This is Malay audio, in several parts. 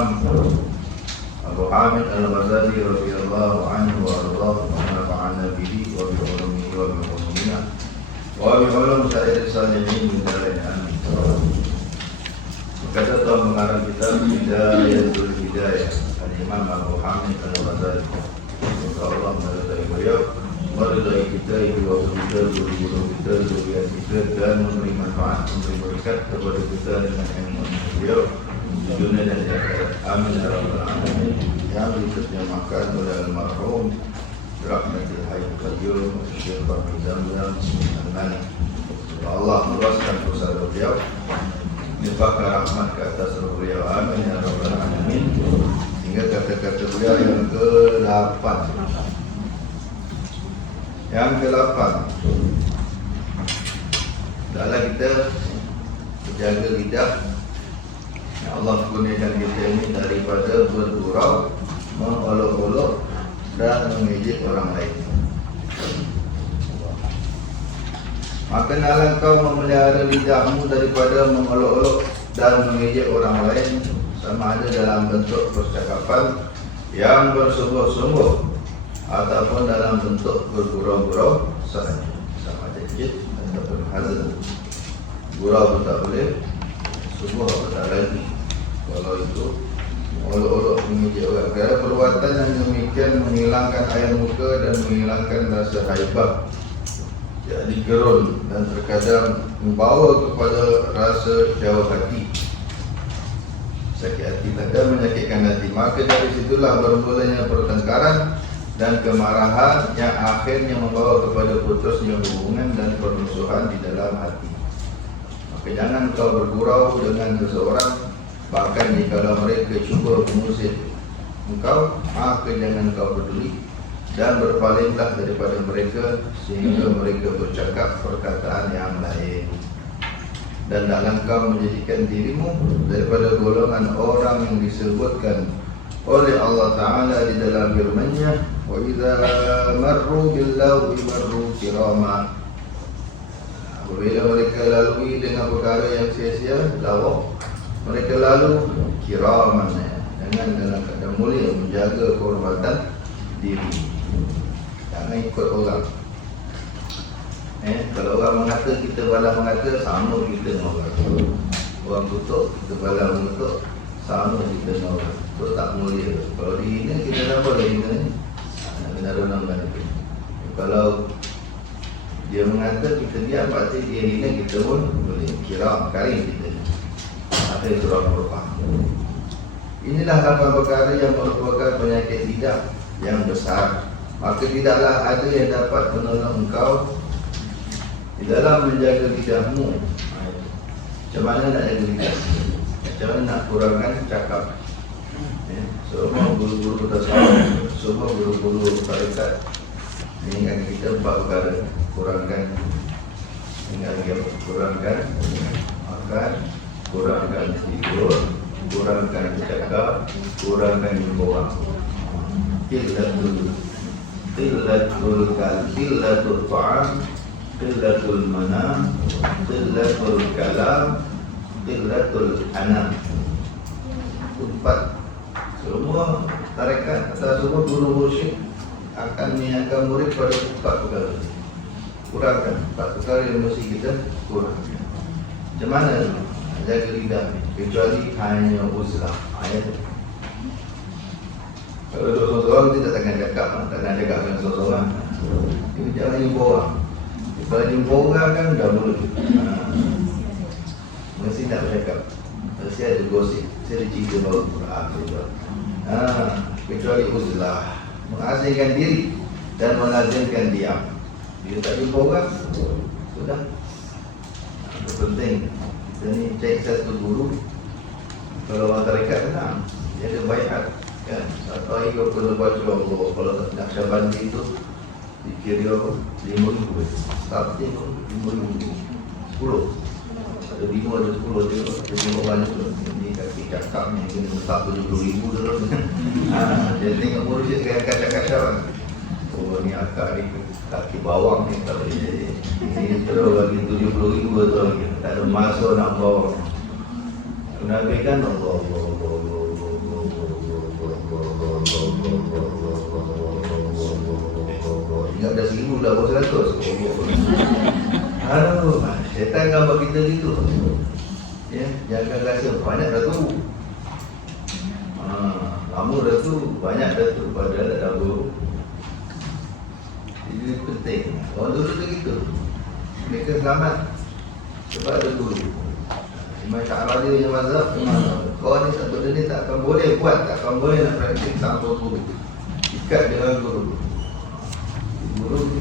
Imam Abu Hamid Al-Ghazali radhiyallahu anhu wa ardhahu wa nafa'ana bihi wa bi ulumihi wa bi ulumina wa bi ulum sa'ir salihin min darin amin. Kata Tuhan mengarang kita Hidayatul Hidayah Al-Imam Abu Hamid Al-Ghazali. Semoga Allah meridai beliau, meridai kita, ibu bapa kita, guru-guru kita, zuriat kita, dan memberi manfaat, memberi berkat kepada kita dengan ilmu beliau di dunia dan di akhirat. Amin ya rabbal alamin. Yang diterjemahkan oleh almarhum Rahmatul Hayyul Qayyum Syekh Fahmi Zamzam Al-Mani. Allah meluaskan pusara beliau, limpahkan rahmat ke atas beliau. Amin ya rabbal alamin. Hingga kata-kata beliau yang ke-8. Yang ke-8, adalah kita menjaga lidah yang Allah kurniakan kita ini daripada bergurau, mengolok-olok dan mengejek orang lain. Maka nalar kau memelihara lidahmu daripada mengolok-olok dan mengejek orang lain, sama ada dalam bentuk percakapan yang bersungguh-sungguh ataupun dalam bentuk bergurau-gurau sahaja, sama ada kejek ataupun hazan. Gurau pun tak boleh, sungguh pun tak lagi. Kalau itu olok-olok mengejek orang, kerana perbuatan yang demikian menghilangkan air muka dan menghilangkan rasa haibah, jadi gerun, dan terkadang membawa kepada rasa jauh hati, sakit hati, dan menyakitkan hati. Maka dari situlah bermulanya pertengkaran dan kemarahan yang akhirnya membawa kepada putusnya hubungan dan permusuhan di dalam hati. Maka jangan kau bergurau dengan seseorang, bahkan jika mereka cuba mengusir engkau, maka jangan kau peduli dan berpalinglah daripada mereka sehingga mereka bercakap perkataan yang lain. Dan dalam kau menjadikan dirimu daripada golongan orang yang disebutkan oleh Allah Ta'ala di dalam firman-Nya, wa idza marru bil-lagwi marru kirama. Apabila mereka lalui dengan perkara yang sia-sia, lawak, mereka lalu kiraman, dengan dalam keadaan mulia, menjaga kehormatan diri. Jangan ikut orang. Kalau orang mengata, kita balas mengata, sama kita dengan orang. Orang tutup, kita balas mengutuk, sama kita dengan orang. Itu tak mulia. Kalau dihina, kita tak boleh hina ni. Nak kena renangkan itu. Kalau dia mengata, kita diam, pasti dia hina, kita pun boleh kira karim kita. Akhir surah Al-Qur'an. Inilah 8 perkara yang merupakan penyakit lidah yang besar. Maka tidaklah ada yang dapat menolong engkau di dalam menjaga lidahmu. Macam mana nak jaga lidah? Macam mana nak kurangkan cakap? Semua guru-guru tasawuf, semua guru-guru tarekat mengingatkan kita 4 perkara. Kurangkan makan, kurangkan tidur, kurangkan cakap, kurangkan jumpa orang. Qillatul ta'am, qillatul manam, qillatul kalam, qillatul anam. 4. Semua tarekat atau semua guru mursyid akan mengingatkan murid pada 4 perkara. Kurangkan 4 perkara yang mesti kita kurangkan. Macam mana jaga lidah? Kecuali hanya uzlah. Kalau seorang-seorang kita takkan cakap, takkan cakap dengan seorang-seorang. Jadi jangan jumpa orang. Kalau jumpa orang kan dah mulut. Mesti nak bercakap. Mesti ada gosip. Mesti ada cerita baru. Kecuali uzlah, mengasingkan diri dan melazimkan diam. Bila tak jumpa orang, sudah. Itu penting. Kita ni cek satu guru. Kalau orang tarekat tenang, dia ada baiat kan. Satu hari kau kena baca Allah. Kalau tak nak Syabandi itu dikira dia 5,000. Starting 5,000. 10. Ada 5, ada 10 dia. Jadi orang tu ni kaki cakap ni kena letak 70,000 dulu. Dia tengok murid dia kacak-kacak. Oh ni akak ni kaki bawang ni tak boleh jadi. Ini terus bagi 70,000 tu. Tak ada masa nak bawa. Nabi kan Allah Ingat dah 1000 dah berapa 100. Aduh, syaitan gambar kita gitu. Ya, jangan rasa banyak dah tu. Lama dah tu, banyak dah tu, padahal dah buruk. Jadi penting. Orang dulu tu gitu. Mereka selamat sebab ada guru. Imam Sya'rani yang mazhab, kau ni tak benda ni tak akan boleh buat, tak akan boleh nak praktik tanpa guru. Ikat dengan guru. Guru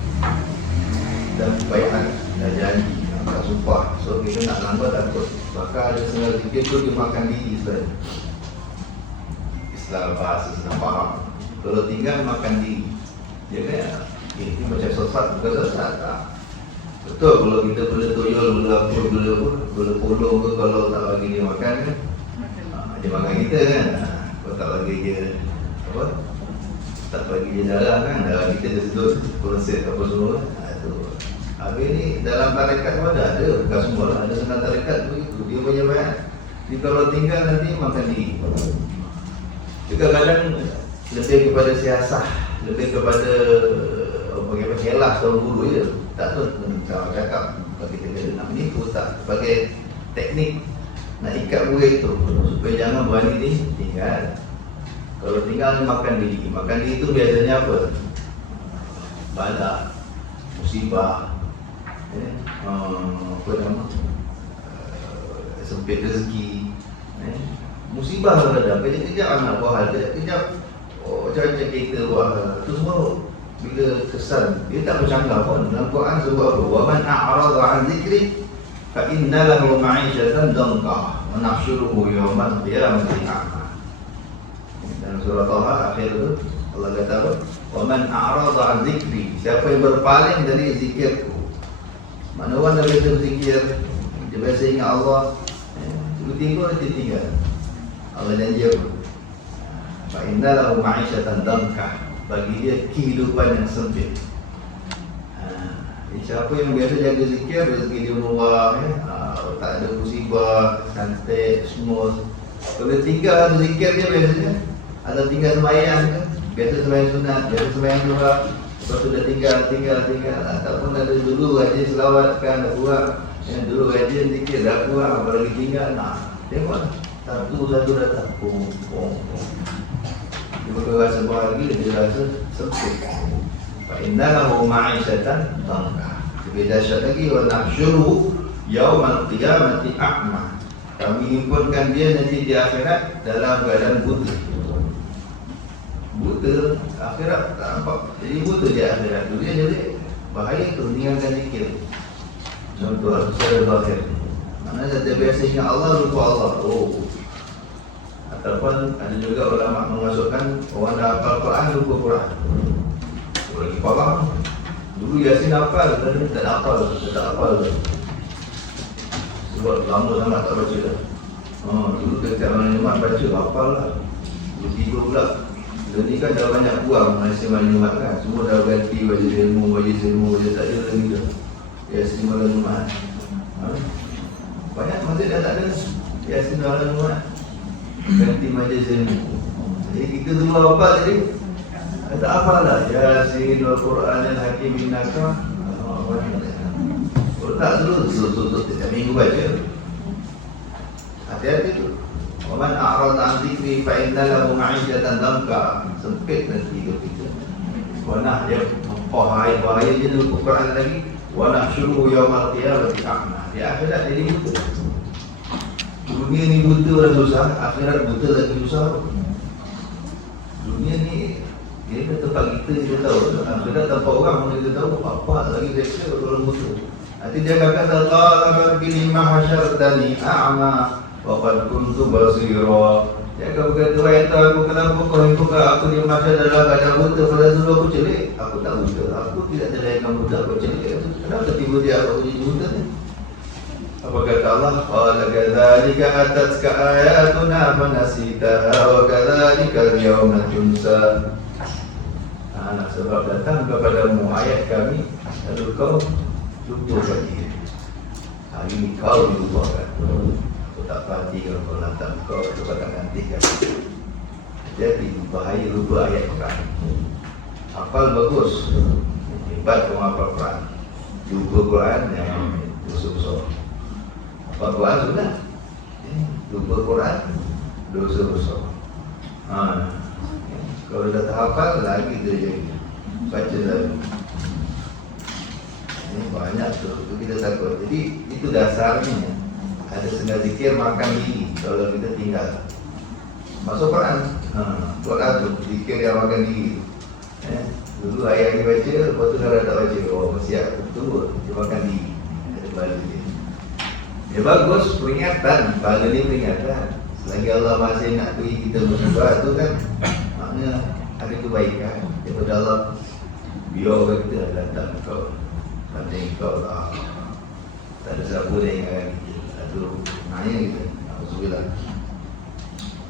dan baikkan, dah janji, tak sumpah. So kita nak lambat takut. Maka ada setengah zikir tu dia makan diri sebenarnya. Islam bahasa senang faham. Kalau tinggal makan diri, dia kaya ini macam sesat, bukan sesat tak. Betul kalau kita boleh toyol, boleh apa, boleh polong ke, kalau tak bagi dia makan kan, dia makan kita kan. Kalau tak bagi dia apa, tak bagi dia darah kan, darah kita dia sedut, konsep apa semua kan. Itu. Habis ni dalam tarekat pun ada, bukan semua lah, ada setengah tarekat begitu. Dia punya banyak. Dia kalau tinggal nanti makan diri. Juga kadang lebih kepada siasah, lebih kepada bagaimana helah seorang guru je. Tak tu kalau cakap bagi kita kena nak menipu, tak sebagai teknik nak ikat murid tu supaya jangan berani ni tinggal. Kalau tinggal makan diri. Makan diri tu biasanya apa? Bala, musibah, apa nama, sempit rezeki, musibah kalau ada, kejap-kejap anak buah hal, kejap-kejap macam-macam kereta buah hal, tu semua bila kesan, dia tak bercanggah pun. Dalam Quran sebut apa? Wa man a'rada 'an dzikri fa inna lahu ma'isyatan danqa wa nahsyuruhu yawmal qiyamati a'ma. Dalam surah Taha akhir tu Allah kata apa? Wa man a'rada 'an dzikri, siapa yang berpaling dari zikirku. Mana orang dah biasa berzikir, dia biasa ingat Allah, tiba-tiba dia tinggal. Allah janji apa? Fa inna lahu ma'isyatan danqa, bagi dia kehidupan yang sempit. Siapa yang biasa jaga zikir, rezeki dia murah, tak ada musibah, cantik, smooth. Kalau tinggal zikir dia biasanya, atau tinggal sembahyang kan, biasa sembahyang sunat, biasa sembahyang duha, lepas tu dah tinggal, ataupun ada dulu rajin selawat kan, dah kurang, dulu rajin zikir, dah kurang, apalagi tinggal, tengok satu datang, pong. Dia rasa bahagia, dia rasa sempit. Fa inna lahu ma'isyatan danqa. Lebih dahsyat lagi, wa nahsyuruhu yaumal qiyamati a'ma. Kami himpunkan dia nanti di akhirat dalam keadaan buta. Buta akhirat tak nampak. Jadi buta di akhirat. Dunia jadi bahaya tu, meninggalkan zikir. Contoh al-Qur'an al-Akhir. Maknanya dia biasa ingat Allah, lupa Allah. Ataupun ada juga ulama memasukkan orang dah hafal Quran, lupa Quran. Lagi faham. Dulu Yasin hafal, tapi tak hafal. Sebab lama sangat tak baca dah. Dulu ketika malam Jumat baca, hafal lah. Dulu tiba pula. Dulu ni kan dah banyak buang Malaysia malam Jumat kan. Semua dah ganti baca ilmu, dia tak ada lagi dah. Yasin malam Jumat. Banyak masjid dah tak ada Yasin malam Jumat. Ganti majlis ilmu. Jadi kita dulu apa tadi? Tak apalah. Yasin al-Quran al-Hakim innaka. Tak dulu setiap minggu baca. Hati-hati tu. Wa man a'rada 'an dzikri fa inna lahu ma'isyatan danqa. Sempit nanti hidup kita. Wa nahya bahaya je dulu Quran lagi. Wa nahsyuruhu yaumal qiyamati a'ma. Di akhirat jadi buta. Dunia ni buta dah susah, akhirat buta lagi susah. Dunia ni dia ke tempat kita tahu, akhirat tempat orang pun kita tahu apa lagi seksa orang buta. Nanti dia akan kata qala rabbi mahsyartani a'ma wa qad kuntu basira. Dia akan berkata, wahai Tuhan aku, kenapa kau himpunkan aku di masa dalam keadaan buta, pada dulu aku celik. Aku tak buta, aku tidak terlahirkan buta, aku celik. Kenapa tiba-tiba aku jadi buta ni? Apa kata Allah? Qala kadzalika atatka ayatuna fanasitaha wa kadzalika al-yawma tunsa. Sebab datang kepadamu ayat kami, lalu kau lupakan diri. Hari ini kau dilupakan. Aku tak perhati kalau kau lantak kau tak gantikan. Jadi bahaya lupa ayat Quran. Hafal bagus, Hebat kau hafal Quran. Jumpa Quran yang dosa besar. Hafal Quran sudah. Jumpa Quran dosa besar. Kalau dah terhafal lagi terjadi. Baca lagi. Ini banyak tu kita takut. Jadi itu dasarnya. Ada setengah zikir makan diri kalau kita tinggal. Masuk Quran. Quran tu zikir yang makan diri. Dulu ayah dia baca, lepas tu dah tak baca. Oh, masih aku betul. Dia makan diri. Ada pahala dia. Ya bagus, peringatan. Pahala ni peringatan. Selagi Allah masih nak beri kita musibah tu kan, maknanya ada kebaikan daripada Allah. Biar kita datang kau, nanti kau lah. Tak ada siapa yang ingatkan kita. Aduh, nanya kita. Alhamdulillah.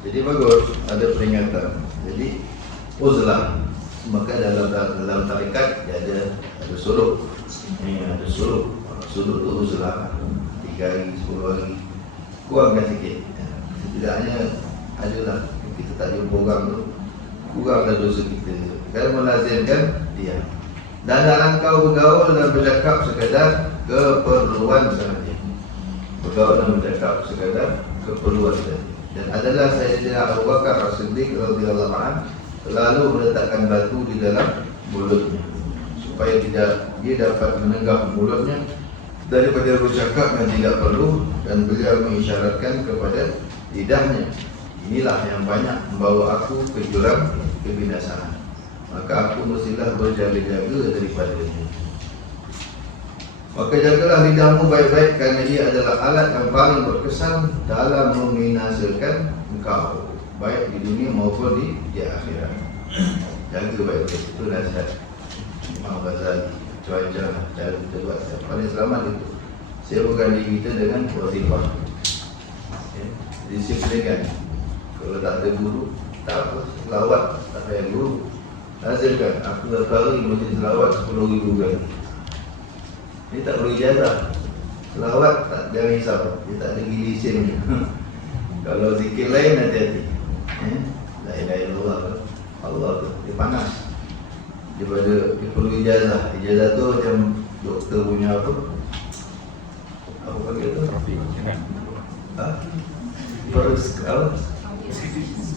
Jadi bagus, ada peringatan. Jadi uzlah. Maka dalam tarikat dia ada suluk. Ada suluk. Suluk tu uzlah. 3 hari, 10 hari. Kurangkan sikit. Setidaknya adalah kita tak jumpa orang tu, kuranglah dosa kita. Kalau melazimkan dia. Dan dalam kau bergaul dan bercakap sekadar keperluan sahaja. Bergaul dan bercakap sekadar keperluan sahaja. Dan adalah Sayyidina Abu Bakar As-Siddiq radhiyallahu anhu selalu meletakkan batu di dalam mulutnya supaya dia dapat menenggak mulutnya daripada bercakap yang tidak perlu, dan beliau mengisyaratkan kepada lidahnya, inilah yang banyak membawa aku ke jurang kebinasaan, maka aku mestilah berjaga-jaga daripadanya. Maka jagalah lidahmu baik-baik, kerana ia adalah alat yang paling berkesan dalam membinasakan engkau, baik di dunia maupun di akhirat. Jaga baik-baik, itu nasihat Imam Ghazali. Cuaca, cara kita buat yang paling selamat itu sibukkan diri kita dengan wazifah. Disiplinkan. Kalau tak ada guru, tak apa, selawat tak payah guru. Lazimkan, aku satu hari mesti selawat 10,000 kali. Dia tak perlu ijazah. Selawat tak, jangan risau, dia tak ada gilisin. Kalau zikir lain hati-hati. La ilaha illallah, Allah tu, dia panas. Dia perlu ijazah. Ijazah tu macam doktor punya apa panggil tu?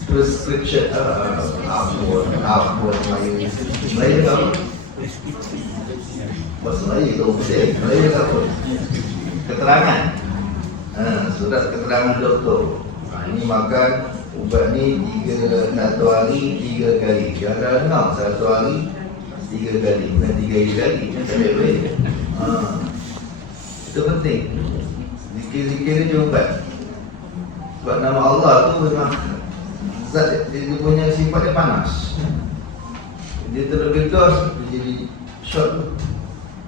Prescription. Apa Melayu apa? Bahasa Melayu tu betul. Melayu apa? Keterangan. Surat keterangan doktor. Ini makan ubat ni 1 hari 3 kali. Jangan dengar 1 hari 3 kali, bukan 3 kali. Tak boleh. Itu penting. Zikir-zikir ni ubat. Sebab nama Allah tu memang zat dia punya sifat dia panas. Dia terlebih gas, dia jadi shot tu.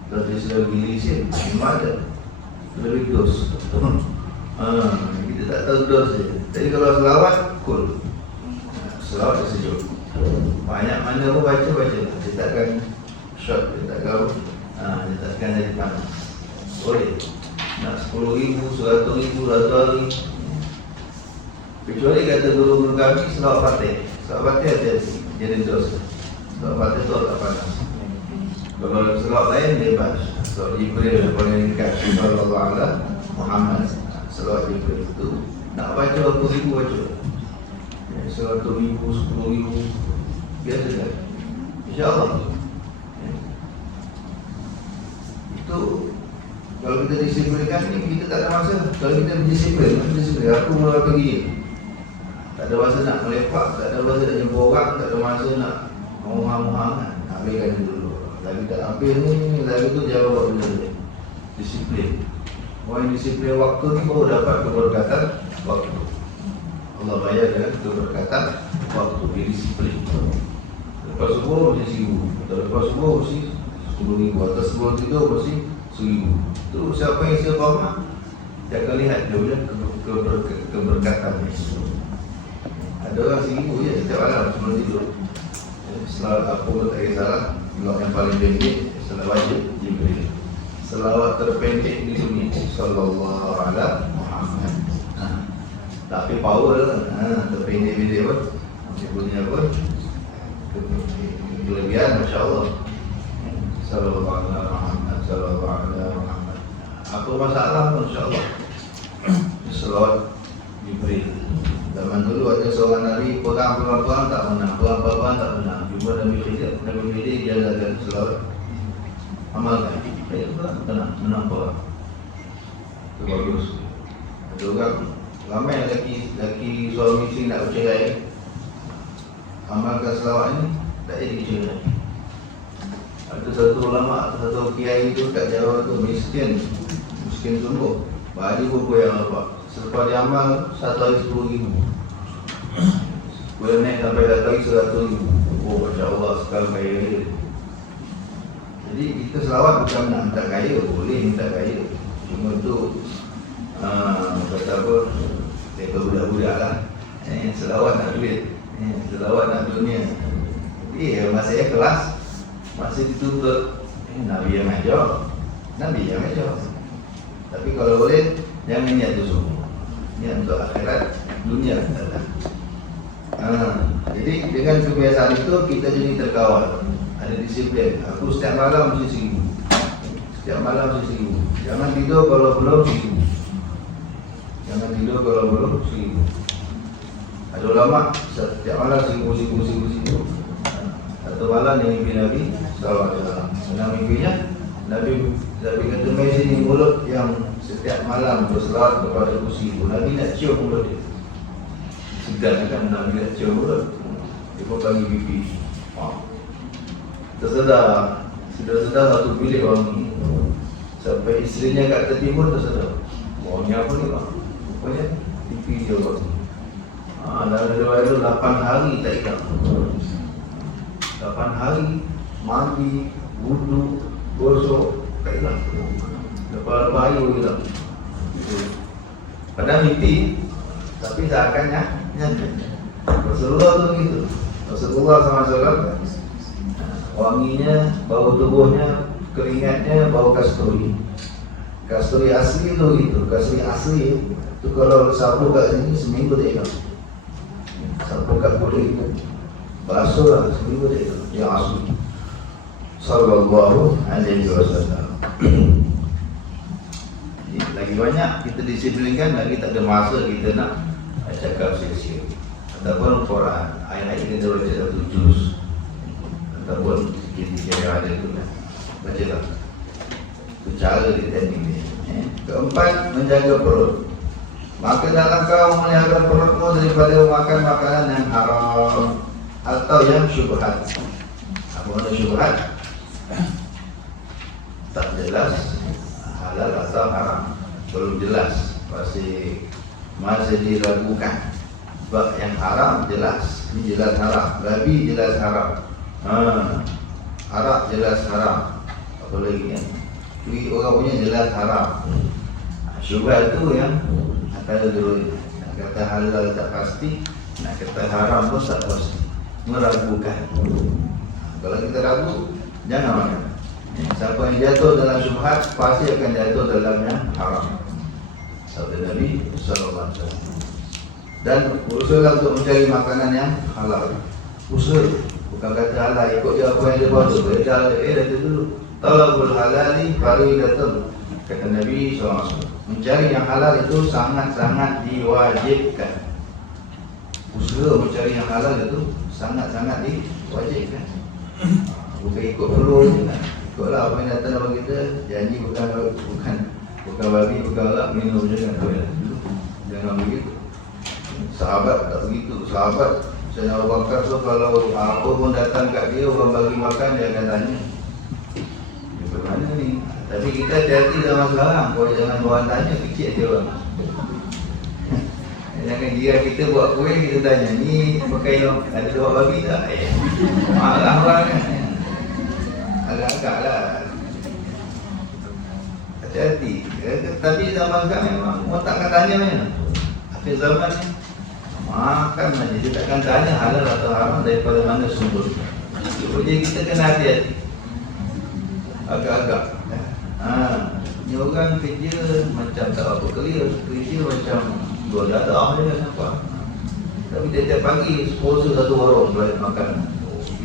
Kalau dia sudah gilisin, memang ada terlebih dos. Kita tak tahu dos je. Jadi kalau selawat, cool. Selawat dia sejuk. Banyak mana pun baca. Dia takkan shot, dia takkan dia takkan jadi panas. Boleh. Nak 10,000, 100,000, 100 hari. Kecuali kata guru kami selawat Fatih. Selawat Fatih hati-hati, jadi dosa. Selawat Fatih tu tak panas. Kalau selawat lain bebas. Selawat Jibril daripada ringkas Sallallahu Alaihi Muhammad. Selawat Jibril itu nak baca berapa ribu baca. 100,000, 10,000 biasa kan? InsyaAllah. Itu kalau kita disiplinkan ni, kita tak ada masa. Kalau kita disiplin, aku mula pergi. Tak ada masa nak melepak, tak ada masa nak jumpa orang, tak ada masa nak ngomong-ngomong. Habiskan dulu. Lagi tak habis ni, lagi tu jawab dulu. Disiplin. Orang yang disiplin waktu ni baru dapat keberkatan waktu. Allah bayar dengan keberkatan waktu. Dia disiplin. Lepas subuh mesti 1,000. Lepas subuh mesti 10,000. Atau sebelum tidur mesti 1,000. Tu siapa yang istiqamah, dia akan lihat dia punya keberkatannya. Ada orang 1,000 je setiap malam sebelum tidur. Selawat apa pun tak kisahlah. Selawat yang paling pendek, selawat Jibril. Selawat terpendek di dunia, Sallallahu Alaihi Muhammad. Tapi power lah. Terpendek-pendek pun dia punya apa, kelebihan, Masya Allah. Sallallahu alaihi Muhammad, sallallahu alaihi Muhammad. Apa masalah pun insya-Allah. Selawat Jibril. Zaman dulu ada seorang Nabi perang tak menang, perang tak menang. Jumpa Nabi Khidir dia jaga selawat. Amalkan. Baik menang perang. Itu bagus. Ada orang ramai laki suami isteri nak bercerai. Amalkan selawat ni tak jadi cerai. Ada satu ulama, satu kiai itu kat Jawa tu miskin sungguh. Bagi buku yang apa? Selepas dia amal 1 hari 10,000. Boleh naik sampai datang 100,000. Oh, Masya Allah, sekarang kaya dia. Jadi kita selawat bukan nak minta kaya, boleh minta kaya. Cuma tu kata apa, mereka budak-budak lah. Selawat nak duit, selawat nak dunia. Tapi masih ikhlas, masih dituntut. Nabi yang ajar, tapi kalau boleh jangan niat tu semua. Niat untuk akhirat, dunia adalah. Jadi dengan kebiasaan itu kita jadi terkawal. Ada disiplin. Aku setiap malam mesti 1,000. Setiap malam mesti 1,000. Jangan tidur kalau belum 1,000. Jangan tidur kalau belum 1,000. Ada ulama setiap malam 1,000. Satu malam yang mimpi Nabi sallallahu alaihi wasallam. Senang mimpinya Nabi kata mai sini mulut yang setiap malam berselawat kepada kursi itu. Nabi nak cium mulut dia. Segan kan Nabi nak cium mulut. Dia pun bagi pipi. Tersedar satu bilik wangi. Sampai isterinya kat tepi pun tersedar. Wangi apa ni bang? Rupanya pipi dia wangi. Dalam riwayat itu 8 hari tak ikat. 8 hari mandi, wudu, gosok, tak hilang. Lepas bayu hilang. Padahal mimpi, tapi seakannya nyata. Rasulullah tu begitu. Rasulullah SAW wanginya, bau tubuhnya, keringatnya, bau kasturi. Kasturi asli tu gitu. Kasturi asli tu kalau sapu kat sini seminggu tak hilang. Sapu kat kulit itu basuh lah seminggu tak hilang. Yang asli. Sallallahu alaihi wasallam. Lagi banyak kita disiplinkan, lagi tak ada masa kita nak cakap sia-sia. Ataupun Quran, ayat-ayat kita baca satu juz. Ataupun sikit-sikit yang ada tu lah. Baca lah. Itu cara di teknik ni. Keempat, menjaga perut. Maka dalam kau melihara perutmu daripada makan makanan yang haram atau yang syubhat. Apa makna syubhat? Tak jelas halal atau haram, belum jelas, masih diragukan. Sebab yang haram jelas, ini jelas haram, babi jelas haram, arak jelas haram, apa lagi kan? Jadi orang punya jelas haram. Syubhat itu yang antara dulu, nak kata halal tak pasti, nak kata haram pun tak pasti, meragukan. Kalau kita ragu, jangan makan. Siapa yang jatuh dalam syubhat pasti akan jatuh dalam yang haram. Sabda Nabi sallallahu alaihi wasallam. Dan usahalah untuk mencari makanan yang halal. Usaha, bukan kata halal ikut je apa yang dia buat tu. Dia dulu. Talabul halali faridatun. Kata Nabi sallallahu alaihi wasallam. Mencari yang halal itu sangat-sangat diwajibkan. Usaha mencari yang halal itu sangat-sangat diwajibkan. Bukan ikut perlu je kan. Ikutlah apa yang datang dalam kita. Janji bukan babi, bukan arak, minum je kan. Jangan begitu. Sahabat tak begitu. Sahabat Sayyidina Abu Bakar tu kalau apa pun datang kat dia, orang bagi makan, dia akan tanya, dia bagaimana ni? Tapi kita hati-hati zaman sekarang. Kalau jangan orang tanya, kecil dia orang. Jangan dia kita buat kuih, kita tanya, ni pakai ada buat babi tak? Marah orang kan. Agak-agak lah. Hati-hati. Tapi zaman sekarang memang orang takkan tanya macam. Akhir zaman ni makan saja. Dia takkan tanya halal atau haram daripada mana sumber. Jadi kita kena hati-hati. Agak-agak. Ni orang kerja macam tak apa clear. Kerja macam dua dadah je nampak. Tapi tiap-tiap pagi sponsor satu warung buat makan.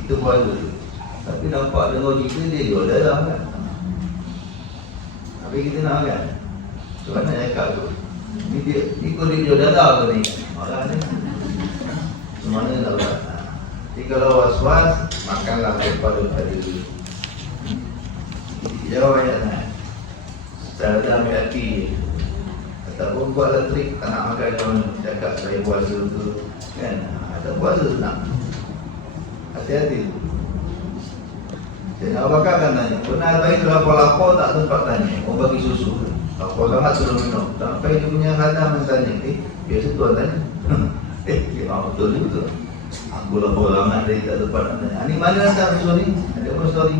Itu pun ada. Tapi nampak dengar kita dia jual darah kan. Tapi kita nak kan. So mana cakap tu? Ni dia ikut dia jual darah ke ni? Marah ni. Semana nak buat. Jadi kalau was-was, makanlah daripada jawab ayatnya. Secara dalam hati. Ataupun buatlah trik tak nak makan orang cakap saya puasa tu kan. Ada puasa senang. Hati-hati. Saya Abu Bakar kan tanya, pernah bayi terlapor-lapor tak tempat tanya? Orang bagi susu. Lapor sangat suruh minum. Sampai dia punya kadang tanya, biasa tuan tanya. Betul juga. Aku lapor sangat dari tak tempat nak tanya. Ni mana tak susu ni? Ada apa story?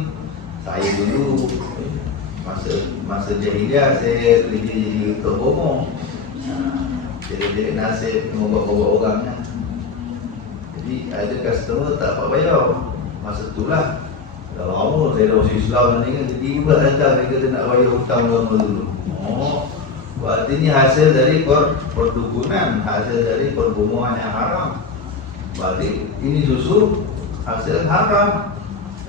Saya dulu masa jahiliah saya kerja jadi ketua bomong. Jadi nasib mengubah-ubah orang kan. Jadi ada customer tak dapat bayar. Masa itulah dah lama saya dah masuk Islam ni kan, tiba-tiba datang dia kata nak bayar hutang lama dulu. Berarti ni hasil dari perdukunan, hasil dari perbomongan yang haram. Berarti ini susu hasil haram.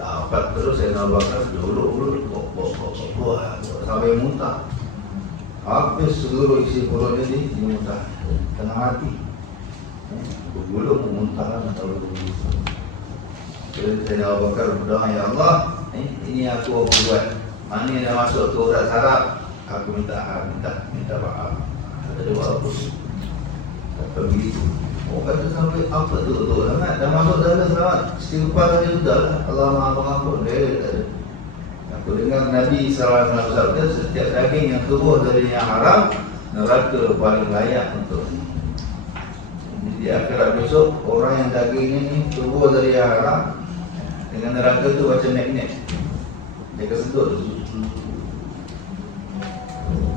Dapat terus saya nak bakar dulu sampai muntah. Habis seluruh isi perutnya ni muntah, tengah mati. Bergulung muntah lah tahu. Jadi saya Abu Bakar berdoa, ya Allah, ini aku buat. Mana yang masuk tu tak sarap, aku minta maaf. Kata dia buat apa? Kata begitu. Oh kata sampai apa tu sangat. Dah masuk dalam selamat. Istighfar saja sudah lah. Allah Maha Pengampun. Aku dengar Nabi SAW bersabda, setiap daging yang tumbuh dari yang haram, neraka paling layak untuk. Di akhirat besok, orang yang dagingnya ni tumbuh dari yang haram, dengan neraka tu macam magnet. Dia kesedut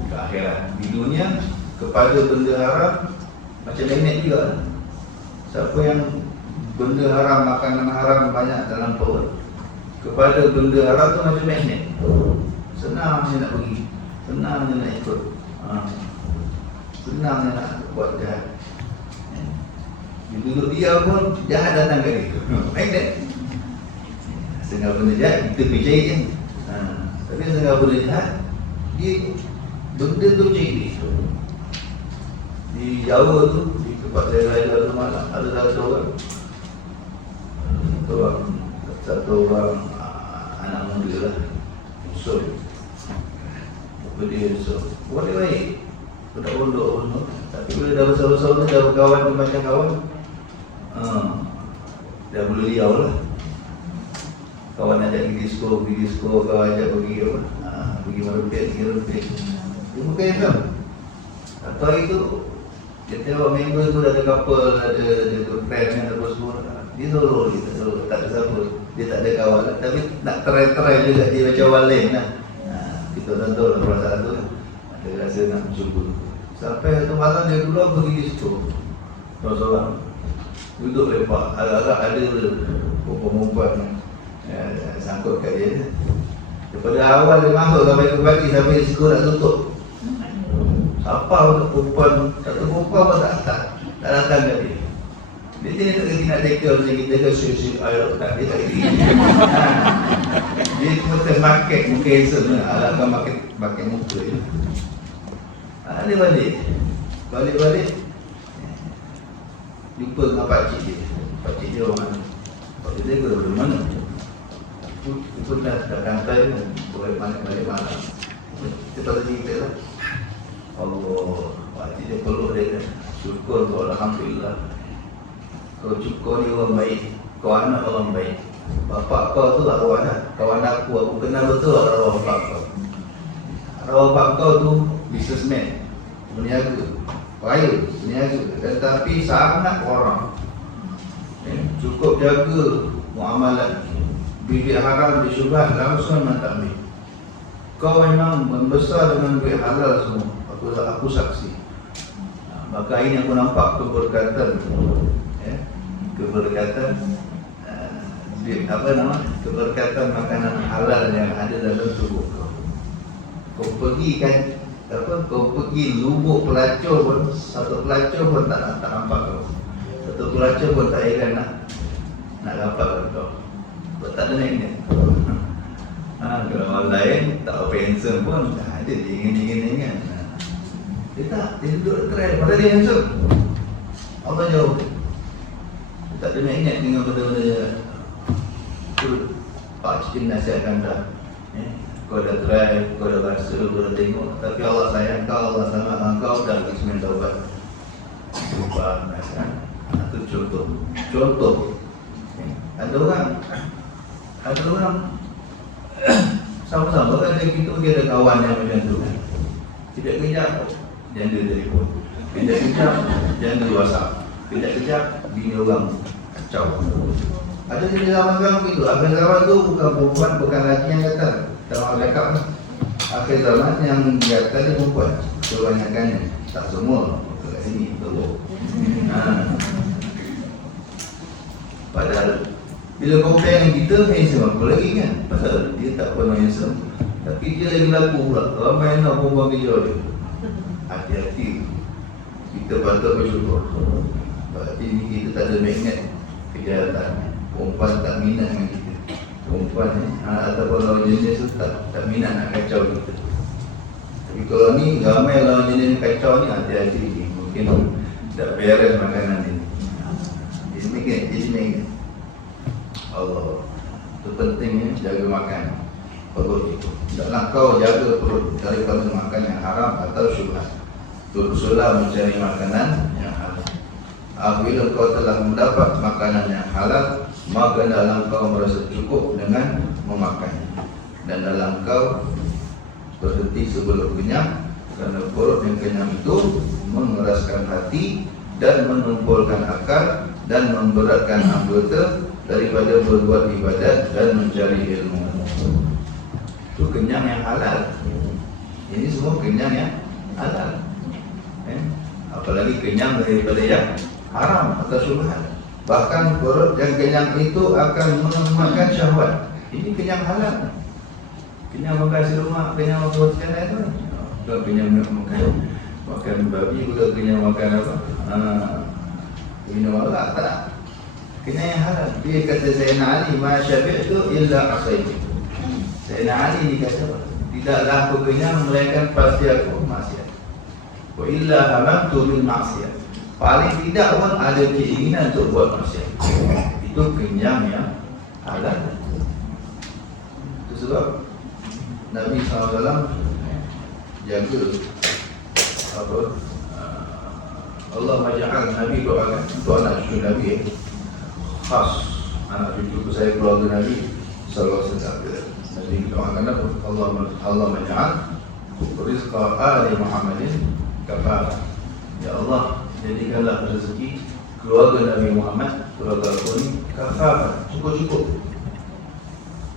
ke akhirat. Di dunia, kepada benda haram macam magnet juga. Siapa yang benda haram, makanan haram banyak dalam perut, kepada benda haram tu macam magnet. Senang dia nak pergi, senang dia nak ikut, senang dia nak buat jahat. Dia duduk dia pun jahat datang ke dia. Magnet. Setengah benda jahat kita percaya je. Tapi setengah benda jahat dia benda tu percaya dia. Di Jawa tu, di tempat saya raya tu malam, ada satu orang anak muda lah, usul. Apa dia usul? Boleh baik, budak-budak semua. Tapi bila dah besar-besar tu, dah berkawan tu macam kawan, dah boleh liau lah. Kawan ajak pergi disco, kawan ajak pergi apa? Pergi merempit. Dia bukan yang tahu. Atau itu dia tengok member tu ada couple, ada girlfriend yang apa semua. Dia solo dia tak ada siapa. Dia tak ada kawan, tapi nak try juga dia macam orang lain lah. Kita tentu lah perasaan tu kan. Ada rasa nak mencuba. Sampai satu malam dia keluar pergi disco. Seorang-seorang duduk lepak, agak-agak ada perempuan sangkut kat dia. Daripada awal dia masuk sampai ke pagi, sampai disco nak tutup. Siapa untuk perempuan, satu perempuan pun tak datang kat dia. Dia nak dekel macam kita ke syuk-syuk air tak, dia tak kira. Dia cuma termarket muka handsome lah, akan market muka je. Dia balik jumpa dengan pakcik dia orang mana. Pakcik dia dari mana? Dia pun dah kantai boleh balik malam. Kita patut cerita lah. Allah, pakcik dia peluk dia kan. Syukur kau, alhamdulillah. Kau cukup ni orang baik, kau anak orang baik. Bapak kau tu kawan aku kenal betul arwah bapak kau. Arwah bapak kau tu businessman, peniaga, kaya, peniaga, tetapi sangat orang. Cukup jaga muamalah, bibit haram disyubhat langsung tak ambil. Kau memang membesar dengan duit halal semua. Aku saksi. Maka ini aku nampak keberkatan. Keberkatan makanan halal yang ada dalam tubuh kau. Kau pergi lubuk pelacur pun, satu pelacur pun tak nampak kau. Satu pelacur pun tak ingat nak dapat kau. tak ada magnet. Kalau orang lain tak apa handsome pun ada dingin kan. Dia tak, dia duduk try padahal dia handsome. Allah jauh. Dia tak ada magnet dengan benda-benda tu. Pak Cik nasihatkan dah. Kau dah try, kau dah rasa, kau dah tengok, tapi Allah sayang kau, Allah selamat kau, dah pergi semen taubat. Lupa kan? Itu contoh. Ada orang sama-sama kan kita ada kawan yang macam tu. Tidak kejap janda telefon, tidak kejap janda WhatsApp, tidak kejap bini orang kacau. Ada jenis zaman begitu. Akhir zaman tu bukan perempuan, bukan lelaki yang datang. Kalau cakap ni, akhir zaman yang datang ni perempuan kebanyakannya, tak semua. Kat sini betul. Padahal bila compare dengan kita, handsome apa lagi kan? Pasal dia tak pernah handsome, tapi dia lagi laku pula. Ramai nak perempuan kerja dia. Hati-hati. Kita patut bersyukur. Berarti kita tak ada magnet kejahatan. Perempuan tak minat dengan kita. Perempuan ataupun lawan jenis tu tak minat nak kacau kita. Tapi kalau ni ramai lawan jenis kacau ni, hati-hati. Mungkin tak beres makanan ni. Jadi magnet. Allah. Itu pentingnya jaga makan perut itu. Tidaklah kau jaga perut daripada makan yang haram atau syubhat. Berusahalah mencari makanan yang halal. Apabila kau telah mendapat makanan yang halal, maka dalam kau merasa cukup dengan memakannya, dan dalam kau berhenti sebelum kenyang, kerana perut yang kenyang itu mengeraskan hati dan menumpulkan akal dan memberatkan anggota daripada berbuat ibadat dan mencari ilmu. Itu kenyang yang halal. Ini semua kenyang yang halal. Apalagi kenyang daripada yang haram atau syubhat. Bahkan perut yang kenyang itu akan memakan syahwat. Ini kenyang halal. Kenyang makan si rumah, kenyang makan roti canai tu. Bukan kenyang makan babi, bukan kenyang makan apa? Minum arak tak. Kenyang yang halal. Dia kata Sayyidina Ali, ma syabi'tu illa asaitu. Sayyidina Ali ni kata, tidaklah aku kenyang melainkan pasti aku maksiat. Wa illa hamamtu bil maksiat. Paling tidak pun ada keinginan untuk buat maksiat. Itu kenyang yang halal. Itu sebab Nabi SAW jaga apa? Allah maja'al Nabi doakan untuk anak cucu Nabi, khas anak cucu saya, keluarga Nabi SAW. Nabi doakan Allah maja'al rizqa ali Muhammadin kafara. Ya Allah, jadikanlah rezeki keluarga Nabi Muhammad, keluarga aku ni kafar, cukup-cukup.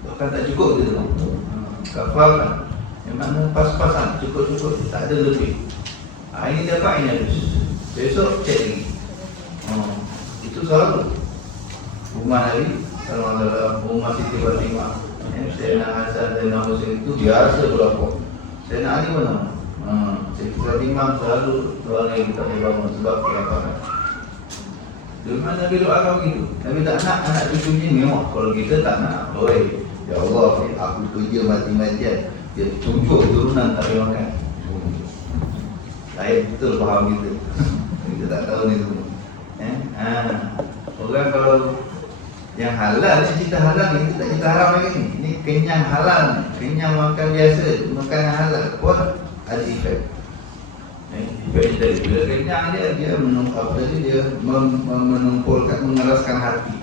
Bukan tak cukup dia tu. Kafar yang mana pas-pasan, cukup-cukup, tak ada lebih. Ini dapat, ini habis. Besok cek lagi. Itu selalu rumah Nabi, kalau ada rumah Siti Fatimah, Sayyidina Hasan dan Husain itu biasa berlaku. Sayyidina Ali mana? Siti Fatimah selalu orang yang tak boleh bangun sebab kelaparan. Dimana Nabi doakan begitu. Nabi tak nak anak cucunya mewah. Kalau kita tak nak, ya Allah, aku kerja mati-matian, dia tunjuk turunan tak boleh makan. Lain betul faham kita. Kita tak tahu ni semua. Orang kalau yang halal ni, cerita halal ni, kita tak cerita haram lagi ni. Ini kenyang halal ni, kenyang makan biasa, makan yang halal pun ada efek. Efek dari bila kenyang dia menumpulkan, mengeraskan hati.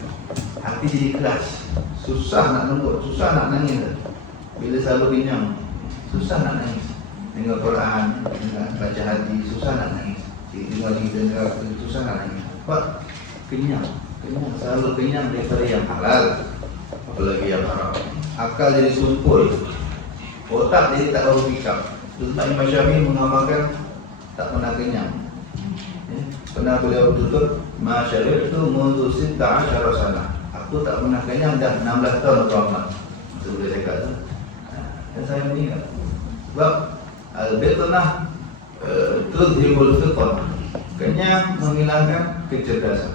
Hati jadi keras, susah nak lembut, susah nak nangis. Bila selalu kenyang, susah nak nangis. Dengar Quran, baca hadis, susah nak nangis. Dengar cerita, susah nak nangis. Sebab kenyang, selalu kenyang daripada yang halal, apalagi yang haram. Akal jadi sumpul, otak jadi tak tahu fikir. Ustaz Imam Syafi'i mengamalkan tak pernah kenyang. Pernah beliau tutup, masyarakat itu mundu sitta asyara sana. Aku tak pernah kenyang dah 16 tahun Muhammad. Itu boleh cakap tu. Dan saya meninggal. Sebab al-bitnah tudhibul fitrah. Kenyang menghilangkan kecerdasan.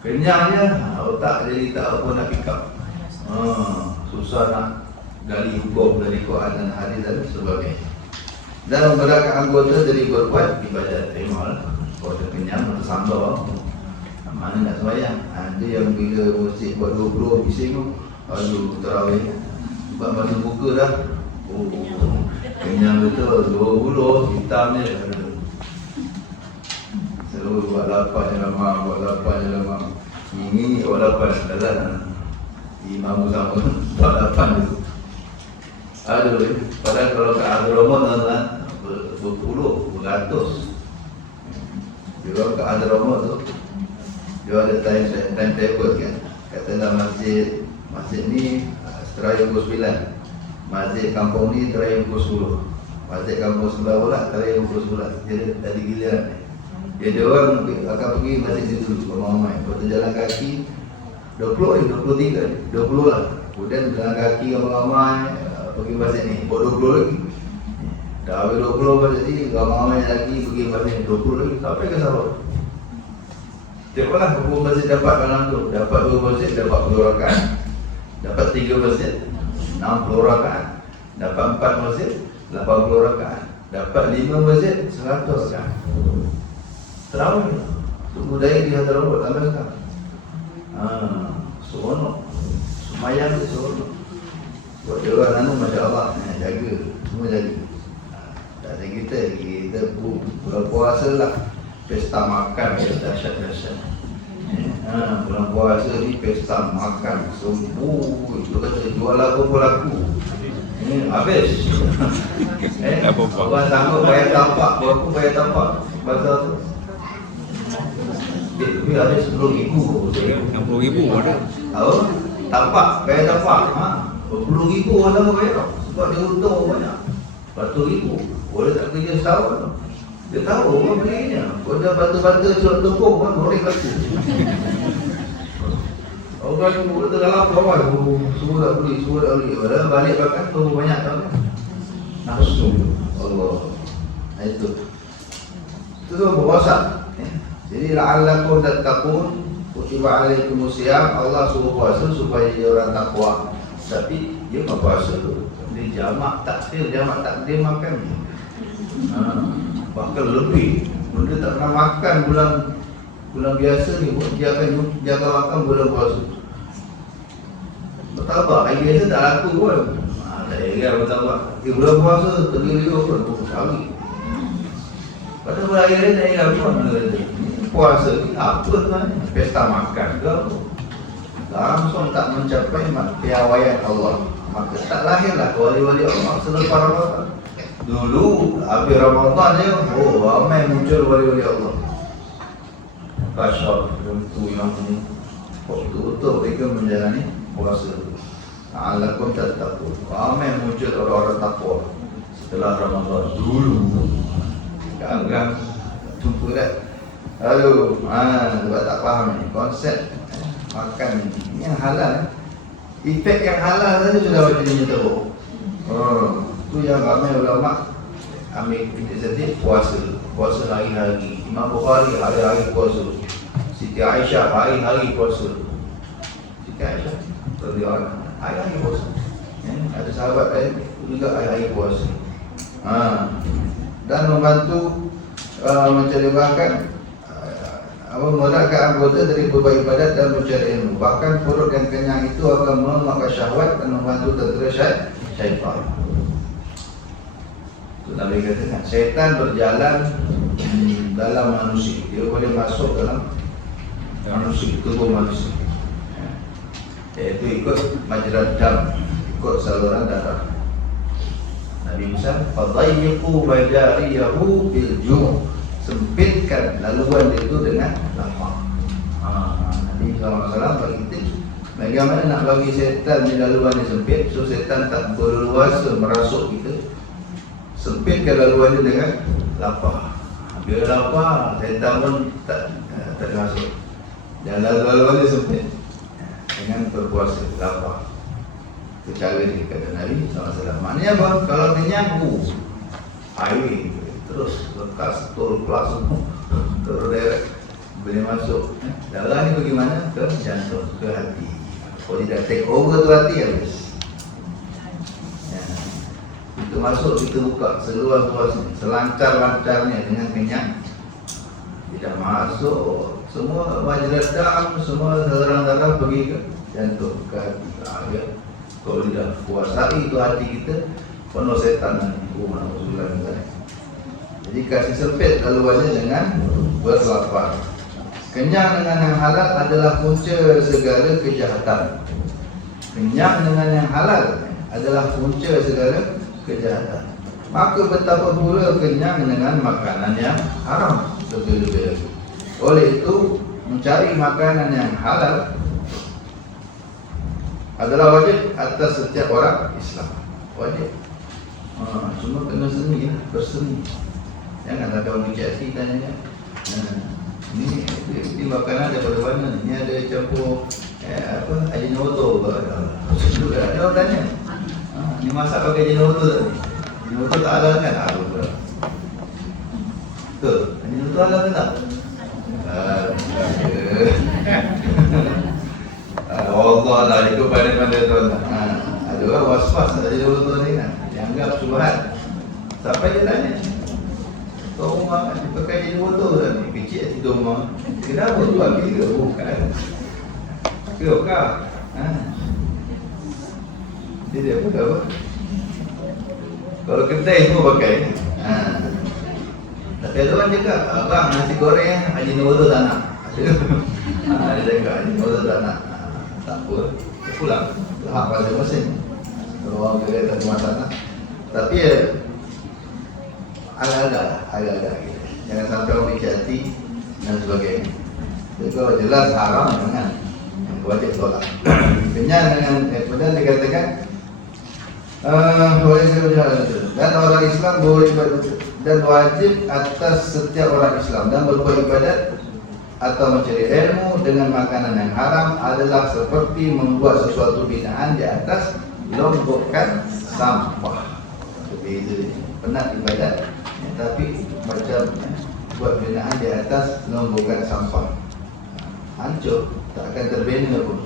Kenyang je, otak jadi tak apa nak pick up. Susah nak gali hukum dari Quran dan hadis dan sebagainya. Dan memberatkan anggota dari berbuat ibadat. Tengoklah, kalau dia kenyang, mata sambal, mana nak sembahyang. Ada yang bila masjid buat 20 bising tu, aduh terawih, buat masa buka dah. Oh, kenyang betul, 20 hitam ni. Selalu buat lapar je lama. Ini buat lapar dalam imam sama buat lapar tu. Aduh, padahal kalau ke Hadramaut tuan-tuan, berpuluh, beratus. Dia ke Hadramaut tu, dia ada timetable kan. Katalah masjid ni terakhir pukul 9. Masjid kampung ni terakhir pukul 10. Masjid kampung sebelah pula terakhir pukul 11. Jadi tadi giliran. Jadi orang akan pergi masjid situ ramai. Kalau jalan kaki 23, 20 lah. Kemudian jalan kaki ramai pergi masjid ni, buat 20 lagi. Dah habis 20 masjid ni, ramai lagi pergi masjid ni, 20 lagi. Sampai ke Sabah. Tengoklah berapa masjid dapat dalam tu. Dapat 2 masjid, dapat 10 rakaat. Dapat 3 masjid, 60 rakaat. Dapat 4 masjid, 80 rakaat. Dapat 5 masjid, 100 rakaat. Terawih. Itu budaya di Hadramaut sampai sekarang. Seronok. Semayang tu seronok. Buat dia orang anu, Masya Allah, jaga, semua jaga. Tak ada kita bulan puasa lah, pesta makan, dahsyat-dahsyat. Bulan puasa ni pesta makan, sembuh, itu kata jual lagu pun laku. Habis. Orang sanggup bayar tapak, berapa bayar tapak, pasal tu. Tapi ada 10,000. 60,000 ada. Tapak, bayar tapak. 20,000 orang bayar. Sebab dia untung banyak. 100,000. Boleh tak kerja setahun. Dia tahu orang belinya. Kalau dia batu-batu surat tepung kan boleh batu. Orang tu dalam kawan. Semua tak beli. Padahal balik bahkan tu banyak tau kan. Nafsu. Allah. Itu. Itu tu berpuasa. Jadi la'allakum tattaqun, kutiba alaikumusiyam. Allah suruh puasa supaya dia orang takwa. Tapi dia tak puasa tu. Dia jamak takdir makan. Bahkan lebih. Dia tak pernah makan bulan biasa ni, dia akan makan bulan puasa. Bertambah, hari biasa tak laku pun. Tak heran bertambah. Bulan puasa terdiri pun sekali. Padahal hari lain tak heran pun. Puasa ni apa sebenarnya? Pesta makan ke apa? Langsung tak mencapai piawaian Allah. Maka tak lahirlah wali-wali Allah selepas Ramadan. Dulu habis Ramadan dia, ramai muncul wali-wali Allah. Kasyaf tentu yang ini betul-betul mereka menjalani puasa. La'allakum tattaqun. Ramai muncul orang-orang takwa setelah Ramadan dulu. Sekarang jumpa tak? Aduh, sebab tak faham ni konsep makan ni yang halal. Efek yang halal saja sudah jadinya teruk. Tu yang ramai ulama ambil inisiatif puasa hari-hari. Imam Bukhari hari-hari puasa. Siti Aisyah hari-hari puasa. Siti Aisyah hari-hari puasa. Ada sahabat lain juga hari-hari puasa. Dan membantu menceritakan memudahkan anggota dari berbagai ibadat dan mencari ilmu. Bahkan perut yang kenyang itu akan memakan syahwat dan membantu tentera syaitan. Itu Nabi katakan, syaitan berjalan dalam manusia. Dia boleh masuk dalam manusia, tubuh manusia. Iaitu ikut majrad dam, ikut saluran darah. Nabi Musa, fadayyiqu bajariyahu bil ju'. Sempitkan laluan dia itu dengan lapar. Nabi SAW bagi tips bagaimana nak bagi setan di laluan dia sempit, so setan tak berluasa merasuk kita. Sempitkan laluan dia dengan lapar. Bila lapar, setan pun tak masuk. Dan laluan dia sempit dengan berpuasa, lapar. Itu cara dia kata Nabi SAW. Maknanya apa? Kalau kenyang, air terus lekas tol kelas semua terus direct boleh masuk. Darah ni bagaimana? Ke jantung, ke hati. Kalau tidak take over tu hati habis. Ya. Itu masuk, kita buka seluas-luasnya, selancar-lancarnya dengan kenyang. Tidak masuk, semua majelis dam, semua saudara-saudara pergi ke jantung, ke hati. Ya. Kalau tidak kuasai itu hati kita, penuh setan. Jadi kasih sempit laluannya dengan berlapar. Kenyang dengan yang halal adalah punca segala kejahatan. Kenyang dengan yang halal adalah punca segala kejahatan. Maka betapa pula kenyang dengan makanan yang haram lebih-lebih lagi. Oleh itu, mencari makanan yang halal adalah wajib atas setiap orang Islam. Wajib. Cuma kena seni, berseni. Jangan ada orang bicara tanya. Ini makanan daripada mana? Ini ada campur Ajinomoto. Ada orang tanya. Ini masak pakai Ajinomoto tak ni? Ajinomoto tak halal kan? Betul. Ajinomoto halal ke tak? Allah lah, ikut pandai-pandai tuan. Ada orang was-was Ajinomoto ni kan? Dianggap subhat. Sampai dia tanya, kau rumah kan, dia pakai Ajinomoto tak ni? Kecil hati tu rumah. Kenapa jual gila? Bukan. Kau? Dia pakai apa? Kalau kedai semua pakai. Tapi ada orang cakap, abang nasi goreng Ajinomoto tak nak. Dia cakap Ajinomoto tak nak. Tak apa, dia pulang. Hak masing-masing. Kalau orang kedai tak cuma tak nak. Tapi agak-agak gitu. Jangan sampai orang bicara hati dan sebagainya. Jadi kalau jelas haram, jangan. Yang wajib tolak. Kenyang dengan kemudian dikatakan dan orang Islam beribadat dan wajib atas setiap orang Islam dan berbuat ibadat atau mencari ilmu dengan makanan yang haram adalah seperti membuat sesuatu binaan di atas lombokan sampah. Berbeza penat ibadat, tapi macam buat binaan di atas lombokan sampah. Hancur, tak akan terbina pun.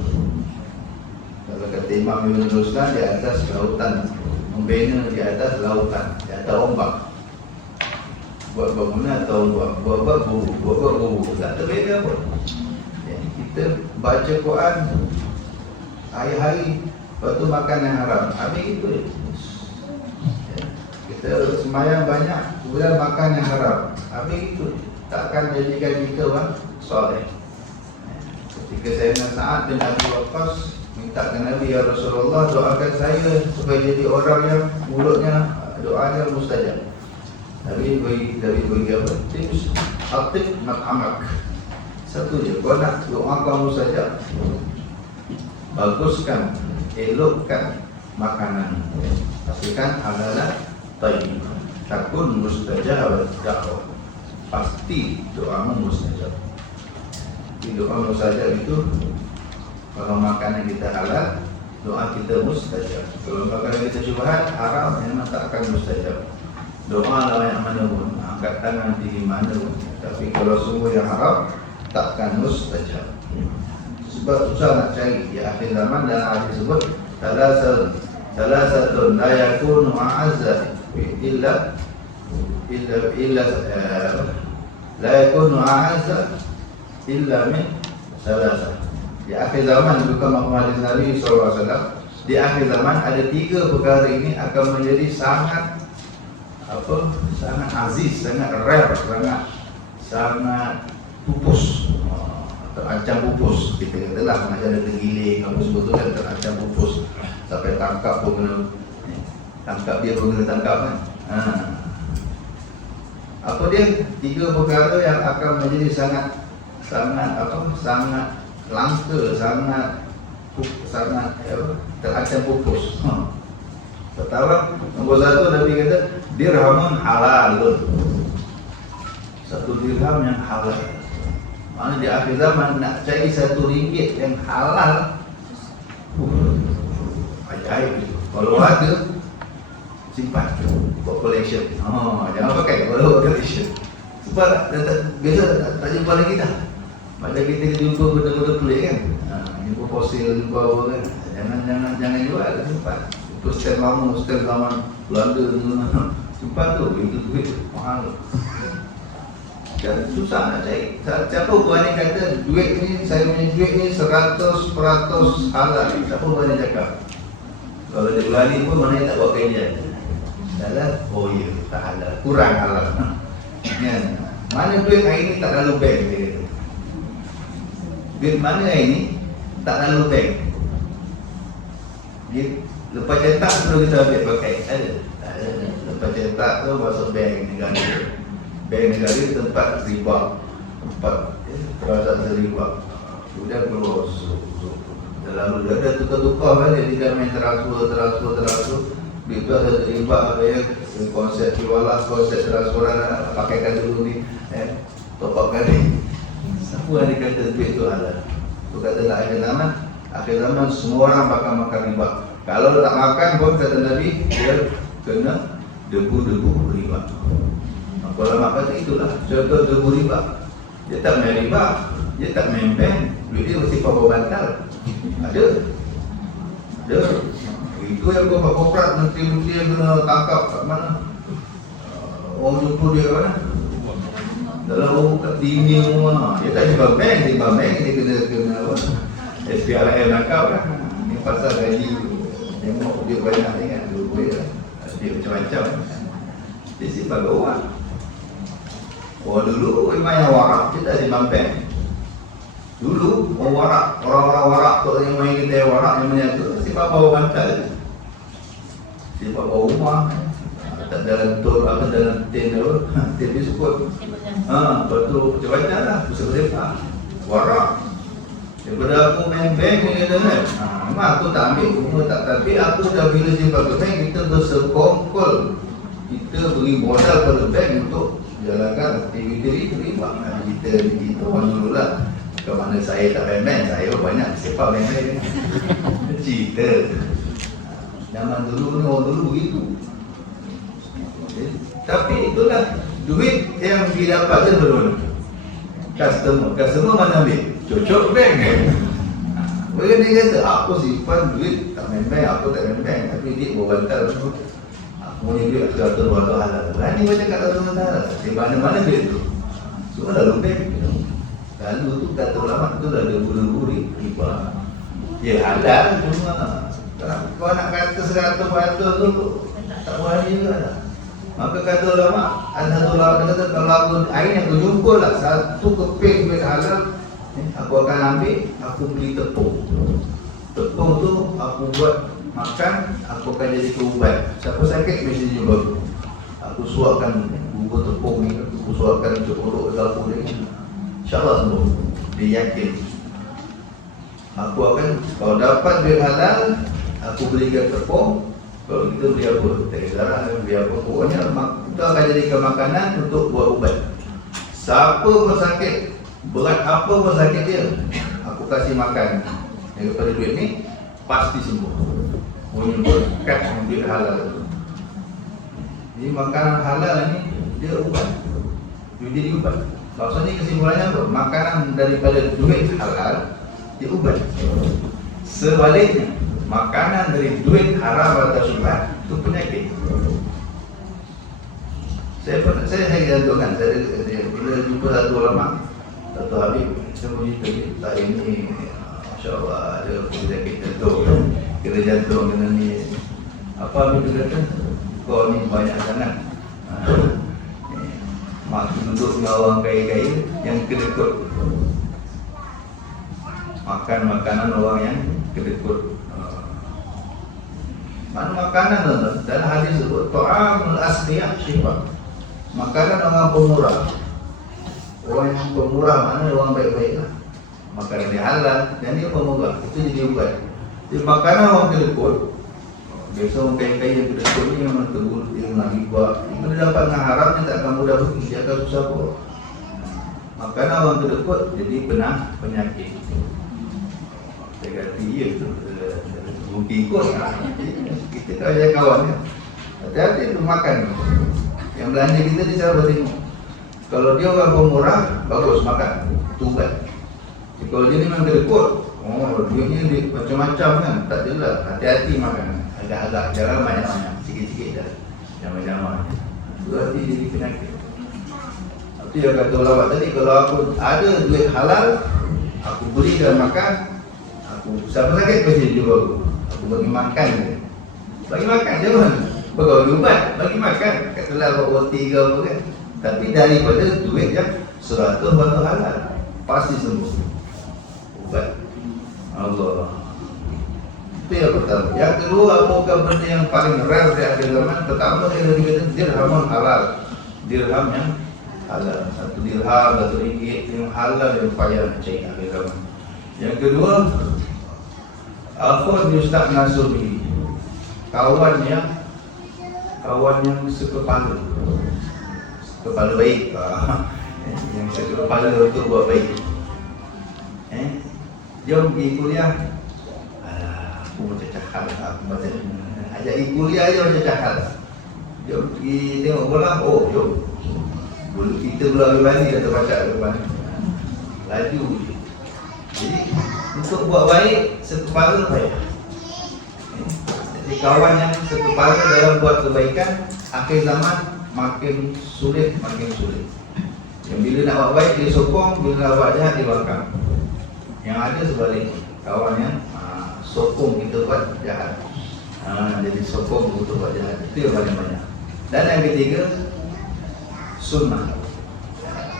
Kalau kata Imam Ibn Ruslan, di atas lautan, membina di atas lautan, di atas ombak. Buat bangunan atau buat buru, tak terbina pun. Kita baca Quran hari-hari, lepas tu makan yang haram, habis itu. Kita semayang banyak, kemudian makan yang haram, habis itu. Takkan jadikan kita orang soleh. Ketika Sayyidina Sa'ad bin Abi Waqqas minta ke Nabi, ya Rasulullah, doakan saya supaya jadi orang yang mulutnya doanya mustajab. Nabi beri apa? Tips atik mat'amak. Satu je, kau nak doa kau mustajab, baguskan, elokkan makanan, pastikan adalah tayyib, takun mustajab da'wah, pasti doamu mustajab. Doa mustajab itu, kalau makanan kita halal, doa kita mustajab. Kalau makanan kita syubhat, haram, memang tak akan mustajab. Doa lah yang mana pun, angkat tangan di mana pun, tapi kalau semua yang haram, takkan mustajab. Sebab susah nak cari di akhir zaman, dan hadis sebut salah satu la yakunu a'azza illa la yakunu a'azza illa min salasa. Di akhir zaman, bukan Muhammad Nabi SAW, di akhir zaman ada 3 perkara ini akan menjadi sangat sangat aziz, sangat rare, sangat pupus, terancam pupus. Kita katalah macam ada tergiling, apa semua tu kan terancam pupus, sampai tangkap pun kena tangkap, dia pun kena tangkap kan. Apa dia? 3 perkara yang akan menjadi sangat langka, sangat terancam pupus. Pertama, nombor 1 Nabi kata dirhamun halal. 1 dirham yang halal. Maksudnya di akhir zaman nak cari 1 ringgit yang halal, ajaib itu. Kalau ada, simpan buat collection. Jangan pakai, buat collection. Sebab biasa tak jumpa lagi dah. Macam kita jumpa benda-benda pelik kan, jumpa fosil, jumpa apa kan. Jangan jual, simpan. Itu stel zaman Belanda tu, simpan tu, itu duit mahal. Dan susah nak cari. Siapa berani kata duit ni, saya punya duit ni 100% halal? Siapa berani cakap? Kalau dia berani pun mana tak buat kajian. Halal? Oh ya, tak halal, kurang halal. Kan? Mana duit hari ni tak lalu bank dia kata. Duit mana hari ni tak lalu bank. Dia lepas cetak terus kita ambil pakai. Ada? Tak ada. Lepas cetak tu masuk bank negara. Bank negara tempat riba, tempat transaksi riba. Sudah keluar. Lalu dia ada tukar-tukar balik, tidak main transfer. Itu ada riba apa ya, konsep jualan, konsep transferan, pakaikan dulu ni, top up kali. Siapa yang dikata duit tu halal? Tu kata nak akhir zaman semua orang bakal makan riba. Kalau tak makan pun kata Nabi, dia kena debu riba. Kalau mak kata itulah contoh debu riba. Dia tak main riba, dia tak main bank, duit dia mesti power bantal. Ada. Itu yang korporat menteri-menteri yang kena tangkap kat mana? Orang jumpa dia kat mana? Dalam orang buka dinding semua. Dia tak jumpa bank, dia kena apa? SPRM tangkap lah. Ini pasal gaji tu. Tengok dia banyak ni kan, duit lah. Dia macam-macam. Dia simpan orang. Dulu memang yang warak, dia tak simpan bank. Dulu orang-orang warak tu yang main kedai warak yang menyatu simpan bawah bantal. Simpan bawah rumah. Tak dalam tol apa dalam tin tu. Tin dia sebut. Lepas tu macam-macam lah. Pusat-pusat warak. Daripada aku main bank ni kata kan. Memang aku tak ambil rumah tak. Tapi aku dah bila simpan ke bank, kita bersekongkol. Kita beri modal pada bank untuk jalankan aktiviti riba. Kita orang dulu lah. Ke mana saya tak main-main, saya banyak sepak main-main. Cerita. Zaman dulu ni orang dulu begitu. Tapi itulah duit yang didapatkan berapa? Customer mana ambil? Cocok bank. Mereka dia kata, aku simpan duit tak main-main, aku tak main-main. Tapi dia berbantal tu. Aku punya duit aku atur halal. Berani macam kat atur halal. Di mana-mana duit tu. Semua dalam bank. Lalu tu kata ulama tu dah debu-debu riba. Ya halal cuma kalau nak kata 100% tu tak berani juga dah. Maka kata ulama, ada ulama kata kalau aku air yang aku jumpa lah satu keping duit halal, aku akan ambil, aku beli tepung. Tepung tu aku buat makan, aku akan jadi ubat. Siapa sakit mesti jumpa. Aku suapkan bubur tepung ni, aku suapkan untuk dapur dia. InsyaAllah semua. Dia yakin aku akan, kalau dapat duit halal, aku belikan tepung. Kalau kita beli apa? Teh darah, beli apa? Pokoknya itu akan jadikan makanan untuk buat ubat. Siapa pun sakit, berat apa pun sakit dia, aku kasih makan. Daripada duit ni, pasti sembuh. Punya berkat duit halal. Jadi makanan halal ni, dia ubat. Dia jadi ubat. Maksudnya kesimpulannya apa? Makanan daripada duit halal diubat. Sebaliknya, makanan dari duit haram atau syubhat itu penyakit. Saya gantungkan. Saya bila jumpa satu ulama, satu habib, saya bercerita tak ini, Masya Allah ada penyakit jantung, kena jantung, kena ni. Apa habib kata? Kau ni banyak sangat. Makin duduk dengan orang kaya-kaya yang kedekut. Makan makanan orang yang kedekut. Mana makanan tu? Dalam hadis sebut ta'amul asniyah syifa. Makanan orang pemurah. Orang yang pemurah mana orang baik-baik lah. Makanan yang halal dan dia pemurah. Itu jadi ubat. Jadi makanan orang kedekut. Biasa orang kaya-kaya yang kedekut ni memang tegur, dia menagih buat. Bila dapat dengan haram, dia tak akan mudah pergi, dia akan susah pun. Makanan orang kedekut jadi penyakit. Saya kata, iya tu. Bukti ikut. Kita kalau jadi kawan ya. Hati-hati tu makan. Yang belanja kita dia cara tengok. Kalau dia orang pemurah, bagus makan. Itu ubat. Kalau dia ni memang terikut, oh duitnya dia macam-macam kan, tak jelas, hati-hati makan. Agak-agak, jangan banyak-banyak, sikit-sikit dah. Jangan-jangan. Itu hati jadi penyakit. Itu yang kata ulama tadi, kalau aku ada duit halal, aku beli dan makan, aku siapa sakit pasti jual aku bagi makan je. Bagi makan je kan. Pegawai ubat, bagi makan. Katalah buat roti ke apa kan. Tapi daripada duit yang 100% halal, pasti sembuh. Ubat. Allah. Itu yang pertama. Yang kedua, apakah benda yang paling rare di akhir zaman? Pertama dia kata dirhamun halal. Dirham yang halal. Satu dirham, satu ringgit yang halal yang payah cari akhir zaman. Yang kedua, akhud yusta'nasu kawan yang sekepala. Kepala baik. Yang sekepala itu buat baik. Jom pergi kuliah. Aku macam cakap aku baca. Ajak pergi kuliah je macam cakap. Jom pergi tengok bola. Oh jom. Bulu kita bola berani atau baca ke depan. Laju. Jadi untuk buat baik sekepala baik. Jadi kawan yang sekepala dalam buat kebaikan, akhir zaman makin sulit. Yang bila nak buat baik dia sokong, bila nak buat jahat dia bakar. Yang ada sebaliknya, kawan yang sokong kita buat jahat. Jadi sokong untuk buat jahat. Itu yang paling banyak. Dan yang ketiga, sunnah.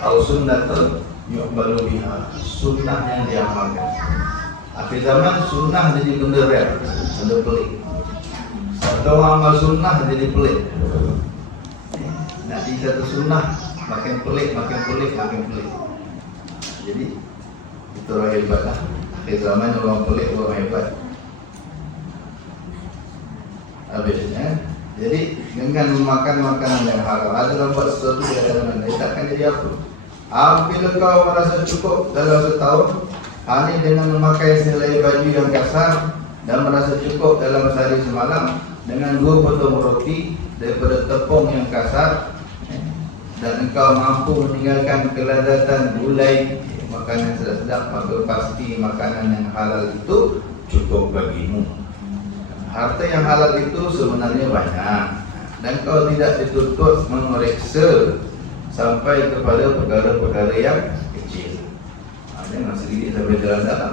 Sunnatun yu'balu biha. Sunnah yang diamalkan. Akhir zaman sunnah jadi benda rare, benda pelik. Kalau amal sunnah jadi pelik. Nanti satu sunnah makin pelik. Jadi itu orang hebat lah. Akhir zaman orang pelik, orang hebat. Habisnya, jadi dengan memakan makanan yang halal, adalah buat sesuatu di hadapan Allah, takkan jadi apa? Apabila kau merasa cukup dalam setahun hanya dengan memakai selai baju yang kasar dan merasa cukup dalam sehari semalam dengan 2 potong roti daripada tepung yang kasar, dan engkau mampu meninggalkan keladatan gulai makanan sedap-sedap, maka pasti makanan yang halal itu cukup bagimu. Harta yang halal itu sebenarnya banyak, dan kau tidak dituntut memeriksa sampai kepada perkara-perkara yang kecil. Jangan sedikit sampai dalam.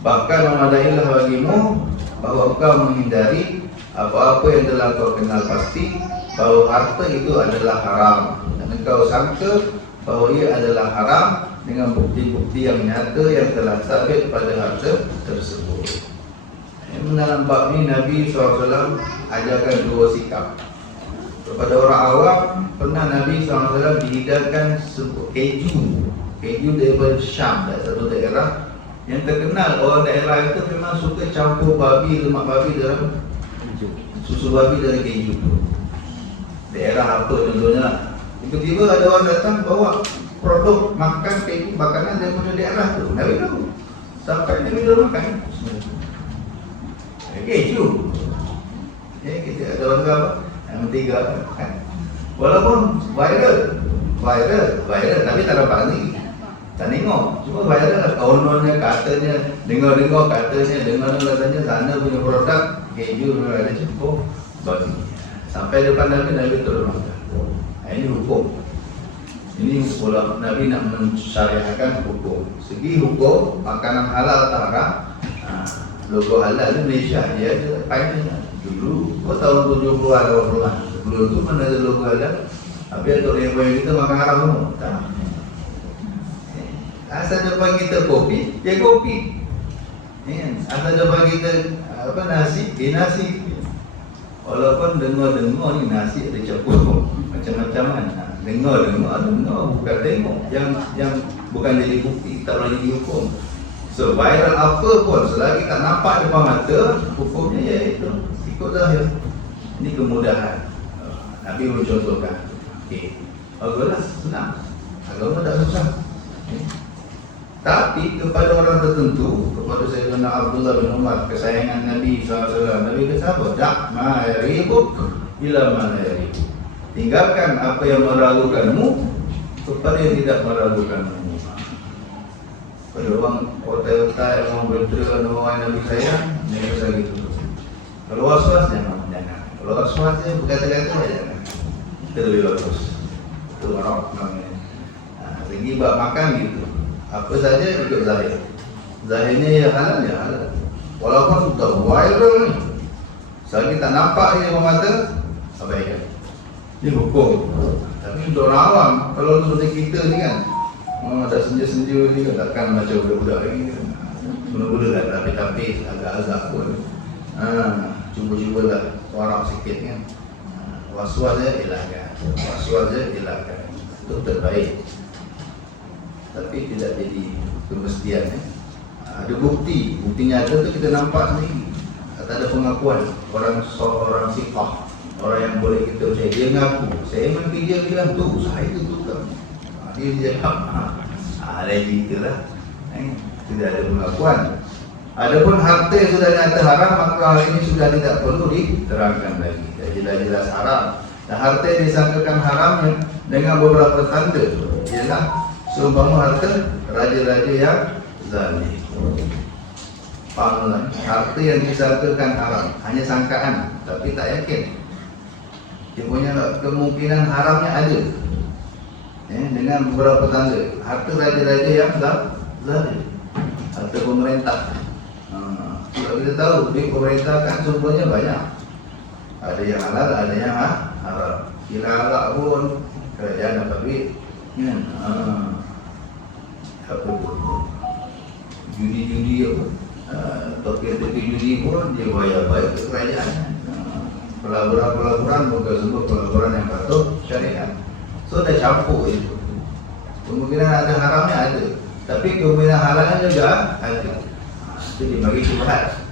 Bahkan memadailah bagimu bahawa kau menghindari apa-apa yang telah kau kenal pasti bahawa harta itu adalah haram, dan engkau sangka bahawa ia adalah haram dengan bukti-bukti yang nyata yang telah sabit pada harta tersebut. Dalam bab ini Nabi SAW ajarkan 2 sikap. Kepada orang awam, pernah Nabi SAW dihidangkan sebuah keju daripada Syam, dari satu daerah yang terkenal. Orang daerah itu memang suka campur lemak babi dalam susu babi dalam keju. Daerah apa contohnya. Tiba-tiba ada orang datang bawa produk makan keju makanan daripada daerah tu. Nabi tahu. Sampai Nabi dah makan keju. Kita ada orang apa? Yang ketiga kan. Walaupun viral tapi tak dapat lagi. Tak tengok. Cuma viral lah, kawan-kawannya katanya, dengar katanya sana punya produk keju ada cukup babi. Sampai depan Nabi terus makan. Ini hukum. Ini ulama Nabi nak mensyariatkan hukum. Segi hukum makanan halal tak haram. Logo halal di Malaysia dia ada painnya. Dulu tahun 70-an orang sebelum itu mana ada logo halal. Tapi ada orang yang kita makan haram semua. Tak. Asal depan kita kopi, dia kopi. Asal depan kita nasi, dia nasi. Walaupun dengar ni nasi ada campur macam-macam kan. Dengar bukan tengok. Yang bukan jadi bukti, tak boleh jadi hukum. So viral apa pun selagi tak nampak depan mata, hukumnya iaitu ikut zahir. Ini kemudahan. Nabi mencontohkan. Okey. Agaklah senang. Agama tak susah. Tapi kepada orang tertentu, kepada Sayyidina Abdullah bin Umar, kesayangan Nabi SAW, Nabi kata apa? Dak ma yaribuk ila ma yaribuk. Tinggalkan apa yang meragukanmu kepada yang tidak meragukanmu. Pada orang otak-otak, orang bertera, orang Nabi sayang, dia rasa gitu. Kalau was-was jangan. Kalau was-was dia berkata-kata jangan. Itu lebih bagus. Itu orang namanya. Lagi bab makan gitu. Apa saja ikut zahir. Zahirnya ya halal. Walaupun sudah viral ni. Selagi tak nampak ni dengan mata, abaikan. Ini hukum. Tapi untuk orang awam, kalau seperti kita ni kan, ada senja-senja ni kan, takkan macam budak-budak lagi kan. Guna-guna kan, tapi agak-agak pun. Cuba-cubalah warak sikit kan. Was-was je elakkan. Was-was je elakkan. Itu terbaik. Tapi tidak jadi kemestian. Ada bukti nyata tu kita nampak sendiri. Tak ada pengakuan orang sifah, orang yang boleh kita percaya. Dia mengaku, saya memang kerja bilang tu, saya tu kan. Dia jawab, lain cerita lah. Tidak ada pengakuan. Adapun harta yang sudah nyata haram, maka hal ini sudah tidak perlu diterangkan lagi. Jelas-jelas haram. Dan harta yang disangkakan haramnya dengan beberapa tanda ialah seumpama harta raja-raja yang zalim. Faham? Harta yang disangkakan haram, hanya sangkaan tapi tak yakin. Dia punya kemungkinan haramnya ada. Dengan beberapa tanda. Harta raja-raja yang zalim, harta pemerintah. Kalau kita tahu duit pemerintah kan sumbernya banyak. Ada yang halal, ada yang haram. Kira halal pun kerajaan dapat duit. Apa tu? Judi-judi apa? Token-token judi pun dia bayar ke kerajaan. Pelaburan-pelaburan bukan semua pelaburan yang patuh syariat. So dah campur itu. Kemungkinan ada haramnya ada, tapi kemungkinan halalnya juga ada. Itu dibagi syubhat.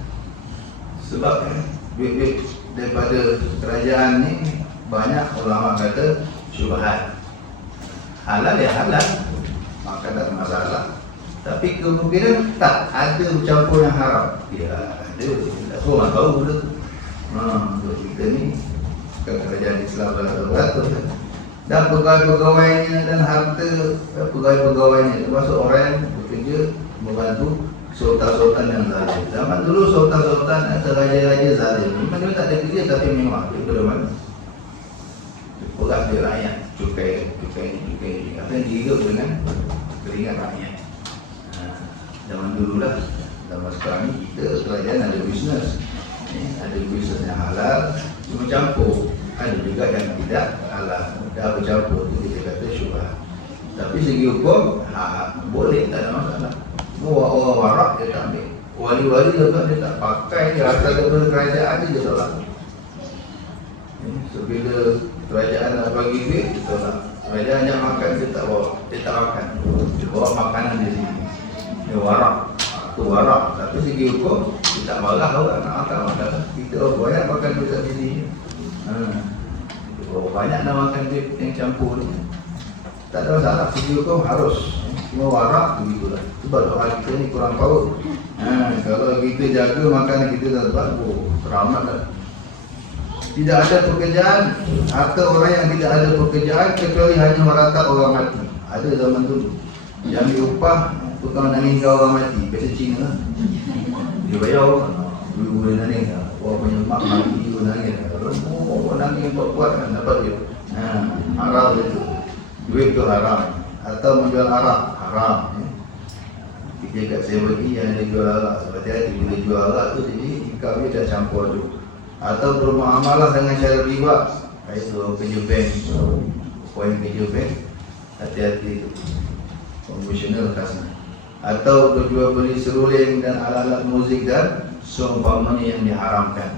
Sebab duit-duit daripada kerajaan ni banyak ulama kata syubhat. Halal ya halal, maka tak ada masalah. Tapi kemungkinan tak ada bercampur yang haram. Ya ada, tak semua orang tahu benda tu. Kita ni kerajaan Islam dalam beratur kan. Dan pegawai-pegawainya dan harta pegawai-pegawainya, termasuk orang yang bekerja membantu sultan-sultan yang zalim. Zaman dulu sultan-sultan atau raja-raja zalim, memang dia tak ada kerja tapi memang daripada mana? Berat dia rakyat, cukai. Apa yang dihidup dengan keringat rakyat. Zaman dulu lah. Zaman sekarang ni kita kerajaan ada bisnes. Ada bisnes yang halal, cuma campur. Ada juga yang tidak halal. Dah bercampur tu kita kata syubhat. Tapi segi hukum, boleh, tak ada masalah. Orang warak dia tak ambil. Wali-wali juga dia tak pakai, dia asal daripada kerajaan dia tolak. So bila kerajaan nak bagi duit, dia tolak. Kerajaan yang makan dia tak bawa, dia tak makan. Dia bawa makanan di sini. Dia warak. Itu warak. Tapi segi hukum, dia tak marah orang nak makan. Kita banyak makan duit kat sini. Banyak nak makan duit yang campur ni. Tak ada masalah, segi hukum harus. Cuma warak begitulah. Sebab orang kita ni kurang tahu. Kalau kita jaga makanan kita tak bagus, selamatlah. Tidak ada pekerjaan atau orang yang tidak ada pekerjaan kecuali hanya meratap orang mati. Ada zaman dulu yang diupah tukang nangis orang mati. Biasa Cina lah. Dia bayar orang. Dulu boleh nangis. Orang punya mak mati dia nangis. Orang nangis buat-buat kan dapat dia. Haram itu. Duit tu haram. Atau menjual arak haram. Kita kat saya bagi yang ada jual arak. Sebab hati bila jual arak tu jadi kami dah campur tu. Atau bermuamalah dengan cara riba. Itu kerja bank. Poin kerja bank. Hati-hati tu. Konvensional kasih. Atau berjual beli seruling dan alat-alat muzik dan seumpamanya yang diharamkan.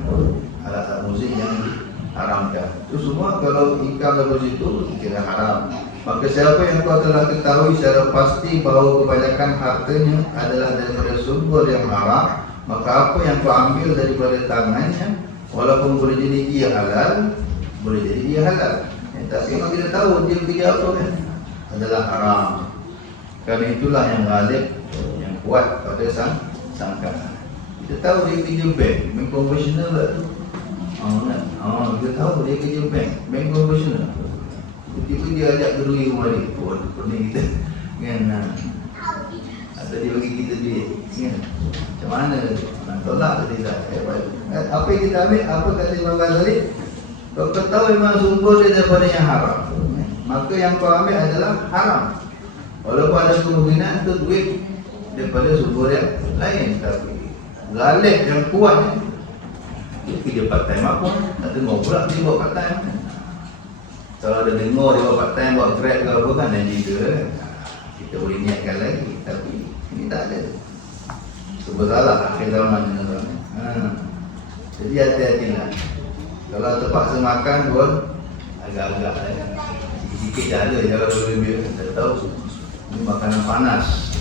Alat-alat muzik yang diharamkan. Itu semua kalau income dari situ kira haram. Maka siapa yang kau telah ketahui secara pasti bahawa kebanyakan hartanya adalah daripada sumber yang haram, maka apa yang kau ambil daripada tangannya, walaupun boleh jadi ia halal, boleh jadi ia halal. Tapi kalau kita tahu dia kerja apa kan, adalah haram. Kerana itulah yang ghalib, yang kuat pada sangkaan. Kita tahu dia kerja bank konvensional lah tu. Kita tahu dia kerja bank konvensional. Tiba-tiba dia ajak berdui rumah dia. Waduh, pening kita kan. Ada dia bagi kita duit. Ingat? Macam mana? Nak tolak atau tidak? Apa yang kita ambil? Apa kata Imam Ghazali? Kalau kau tahu memang sumber dia daripada yang haram, maka yang kau ambil adalah haram. Walaupun ada kemungkinan tu duit daripada sumber yang lain, tapi galib yang kuat dia kerja part time apa? Tak dengar pula dia buat part time. Kalau ada dengar dia buat part time, buat grab ke apa kan, dan juga kita boleh niatkan lagi. Tapi ini tak ada. Sebab salah akhir zaman ni Jadi hati-hatilah. Kalau terpaksa makan pun agak-agak sikit-sikit dah ada. Jangan berlebih. Tak tahu ini makanan panas.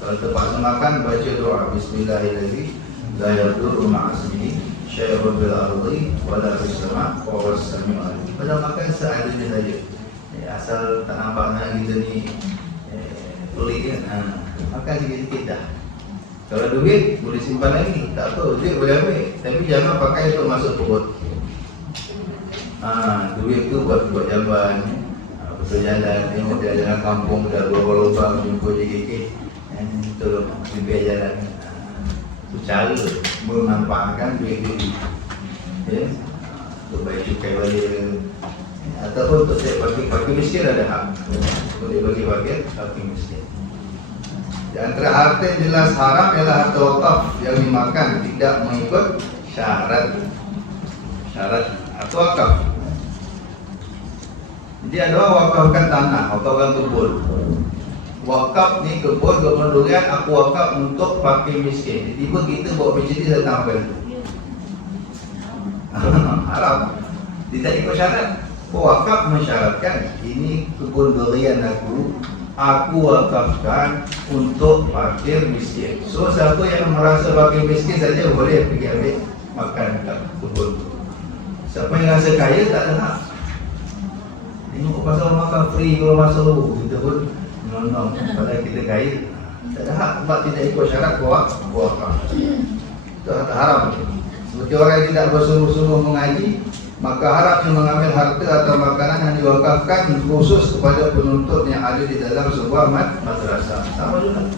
Kalau terpaksa makan, baca doa Bismillahirrahmanirrahim. La yadurru ma'asmihi syai'un bil ardi wala fis sama' wa huwas sami'ul alim. Pada makan seadanya saja. Asal tak nampak nak kita ni pelik kan. Makan sikit-sikit dah. Kalau duit boleh simpan lagi, tak apa, duit boleh ambil, tapi jangan pakai untuk masuk perut. Duit tu buat jamban, betul jalan, tengok jalan kampung dah berapa lubang jumpa JKK, tolong biar jalan. Itu cara memanfaatkan duit itu. Untuk bayar cukai balik, ataupun untuk saya pakai miskin ada hak. Boleh bagi bagian pakai miskin. Di antara harta yang jelas haram ialah harta wakaf yang dimakan tidak mengikut syarat harta wakaf. Jadi ada orang wakafkan tanah, wakafkan kebun. Wakaf ni kebun durian aku wakaf untuk pakai miskin. Tiba kita bawa Mercedes datang apa itu? Haram. Tidak ikut syarat. Wakaf mensyaratkan ini kebun durian aku wakafkan untuk fakir miskin. So siapa yang merasa fakir miskin saja boleh pergi ambil makan kat kebun. Siapa yang rasa kaya tak ada hak. Tengok pasal makan free kalau masuk, kita pun menonton. Padahal kita kaya tak ada hak sebab tidak ikut syarat wakaf. Itu harta haram. Seperti orang yang tidak bersungguh-sungguh mengaji, maka harapnya mengambil harta atau makanan yang diwakafkan khusus kepada penuntut yang ada di dalam sebuah madrasah. Sama juga.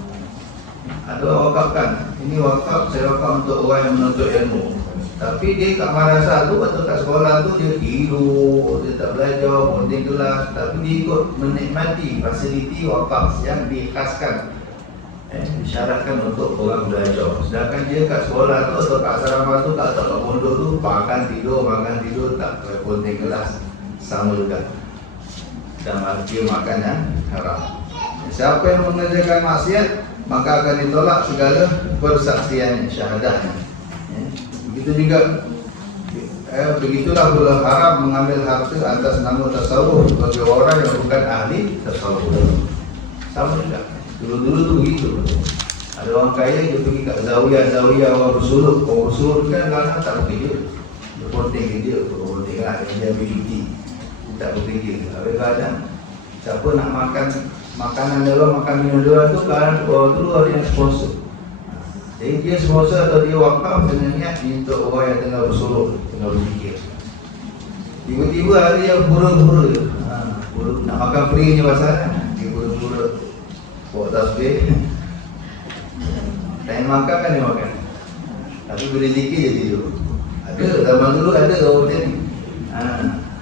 Ada orang wakafkan, ini wakaf, saya wakaf untuk orang yang menuntut ilmu. Tapi dia kat madrasah tu atau kat sekolah tu dia tidur, dia tak belajar, ponting kelas. Tapi dia ikut menikmati fasiliti wakaf yang dikhaskan, disyaratkan untuk orang belajar. Sedangkan dia kat sekolah tu atau kat asrama tu tak kat pondok tu makan tidur tak ponting kelas, sama juga. Dan arti makan yang haram. Siapa yang mengerjakan maksiat maka akan ditolak segala persaksian syahadahnya. Begitu juga begitulah pula haram mengambil harta atas nama tasawuf bagi orang yang bukan ahli tasawuf. Sama juga. Dulu-dulu tu begitu. Ada orang kaya dia pergi kat zawiyah orang bersuluk kan kadang tak bekerja. Dia ponting kerja, ponting lah, dia ambil cuti, tak bekerja. Habis kadang siapa nak makan makanan dia orang, makan minum dia orang tu kadang orang tu ada yang sponsor. Jadi dia sponsor atau dia wakaf dengan niat untuk orang yang tengah bersuluk, tengah berfikir. Tiba-tiba ada yang pura-pura nak makan free ni pasal dia pura-pura buat tasbih. Time makan kan dia makan, tapi bila zikir dia tidur. Ada, zaman dulu ada orang macam ni.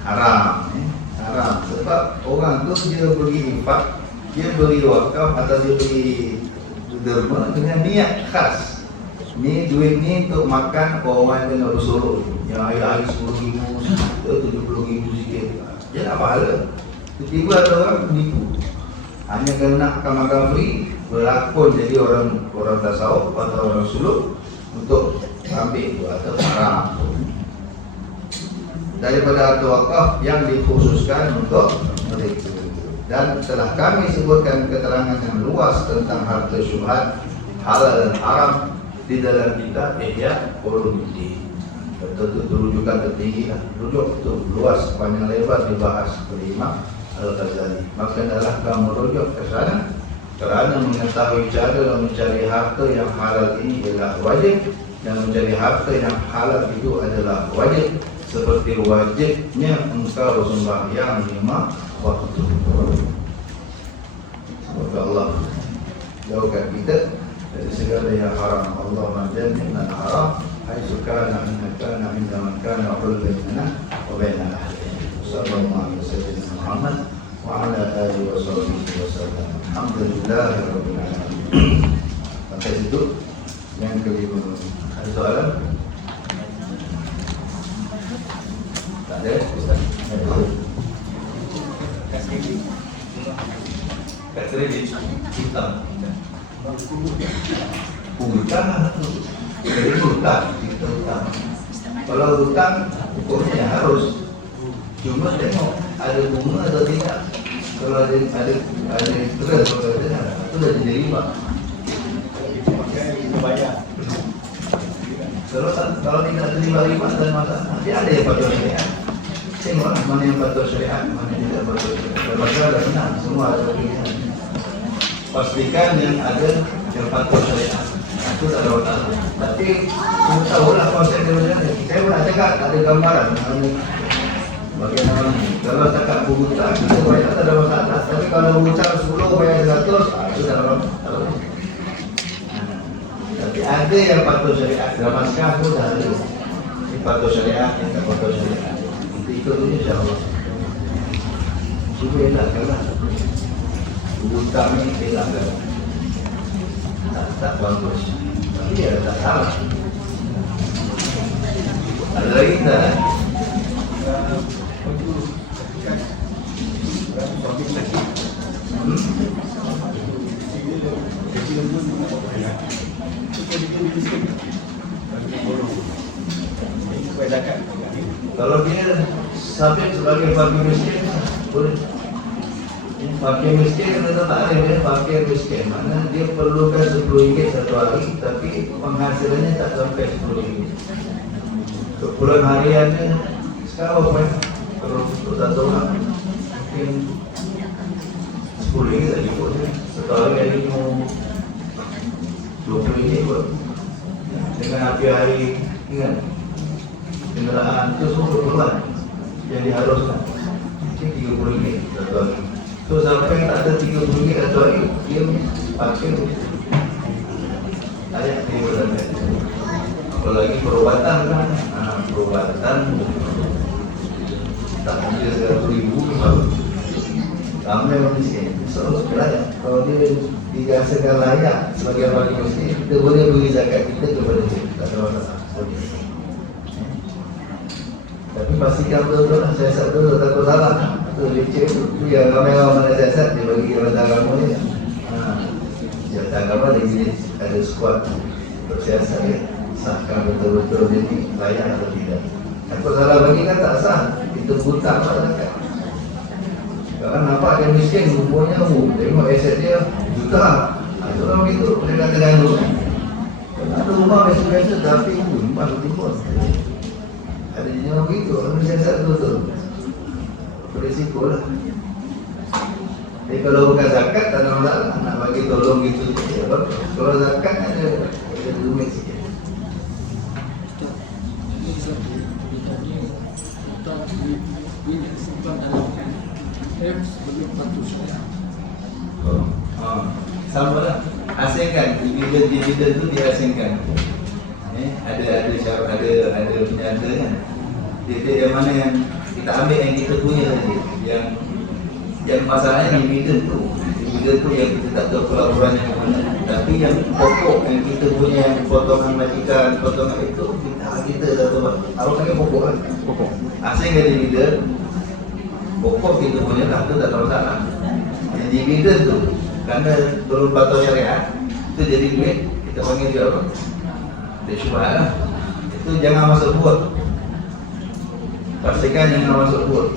Haram. Haram. Sebab orang tu dia beri infak, dia beri wakaf atau dia beri derma dengan niat khas. Ni duit ni untuk makan orang yang tengah bersolok, yang hari-hari 10,000, 70,000 sikit. Dia nak pahala. Tiba-tiba ada orang menipu. Hanya kerana nak makan free, berlakon jadi orang tasawuf atau orang suluk untuk ambil itu atau haram. Daripada harta wakaf yang dikhususkan untuk mereka. Dan telah kami sebutkan keterangan yang luas tentang harta syubhat, halal dan haram di dalam kitab Ihya Ulumuddin. Tentu rujukan tertinggi lah. Rujuk itu luas, panjang lebar dibahas oleh Imam Al-Ghazali. Maka adalah kamu rujuk ke sana kerana mengetahui cara mencari harta yang halal ini adalah wajib, dan mencari harta yang halal itu adalah wajib, seperti wajibnya engkau sembahyang 5 waktu. Semoga Allah jauhkan kita dari segala yang haram. Allahumma jannibna al-haram haitsu kana inda man kana wa bainana wa bainal ahli. Sallallahu alaihi wasallam Muhammad wa ala alihi wa sahbihi wasallam. Alhamdulillahirabbil alamin. Sampai situ yang kelima. Ada soalan? Tak ada, Ustaz? Kat kredit hitam. Hutang, jadi hutang, kita hutang. Kalau hutang, hukumnya harus. Cuma tengok ada bunga atau tidak. Kalau ada interest, itu dah jadi riba. Kalau tidak terima riba dan masalah, nanti ada yang patuh syariat. Tengok mana yang patuh syariat, mana yang tidak patuh syariat. Masalah dah senang, semua ada pilihan. Pastikan yang ada yang patuh syariat. Itu tak ada masalah. Tapi kita tahulah konsep dia macam mana. Saya pun nak cakap ada gambaran bagaimana. Kalau cakap berhutang, kita bayar tak ada masalah. Tapi kalau berhutang 10 bayar 100, itu tak ada masalah. Tapi ada yang patuh syariat. Dalam sekarang pun dah ada. Ini patuh syariat, yang tak patuh syariat. Kita ikut dulu insyaAllah. Cuba elakkanlah. Hutang ni elakkan. Tak bagus. Tapi ya tak salah. Ada lagi tak? Kalau dia sabit sebagai fakir miskin, boleh. Fakir miskin kita tak ada dia fakir miskin. Mana dia perlukan RM10 satu hari, tapi penghasilannya tak sampai RM10. Kepulan hariannya sekarang apa ya? Kalau satu orang mungkin RM10 tak cukup. Satu hari ada RM20 pun. Dengan api hari, ingat kenderaan itu semua keperluan yang diharuskan. Ini RM30 satu hari. So sampai tak ada RM30 satu hari, dia pakai ayat ni berada. Apalagi perubatan kan, perubatan tak ada RM100,000 ramai orang miskin. So sebenarnya kalau dia dirasakan layak sebagai orang miskin, kita boleh beri zakat kita kepada dia. Tak ada masalah. Tapi pastikan betul-betul lah, siasat betul, takut salah. Itu leceh tu yang ramai-ramai mana siasat, dia bagi jabatan agama ni. Jabatan agama dia ada skuad untuk siasat dia. Sahkan betul-betul dia ni layak atau tidak. Takut salah bagi kan tak sah. Itu hutang masyarakat. Kalau nampak dia miskin, umurnya tengok aset dia juta. Itu orang begitu, dia kata ganggu. Ada rumah biasa-biasa tapi rumah betul-betul. Ada jenis orang begitu, orang siasat betul-betul. Berisiko lah. Jadi kalau bukan zakat, tak ada masalah. Nak bagi tolong gitu. Kalau zakat ada rumit sikit. Sama lah. Asingkan dividen tu diasingkan. Ada syarat, ada penyata kan. Dia yang mana yang kita ambil yang kita punya tadi. Yang masalahnya dividen tu yang kita tak tahu pelaburannya ke mana. Tapi yang pokok yang kita punya, yang potongan majikan, potongan itu kita tak tahu. Awak panggil pokok kan? Pokok. Asing ke dividen, pokok kita punya lah, tu tak tahu salah. Yang dividen tu kerana belum patuh syariat, itu jadi duit, kita panggil dia apa? Dia syubhat lah. Itu jangan masuk buat. Pastikan jangan masuk buat.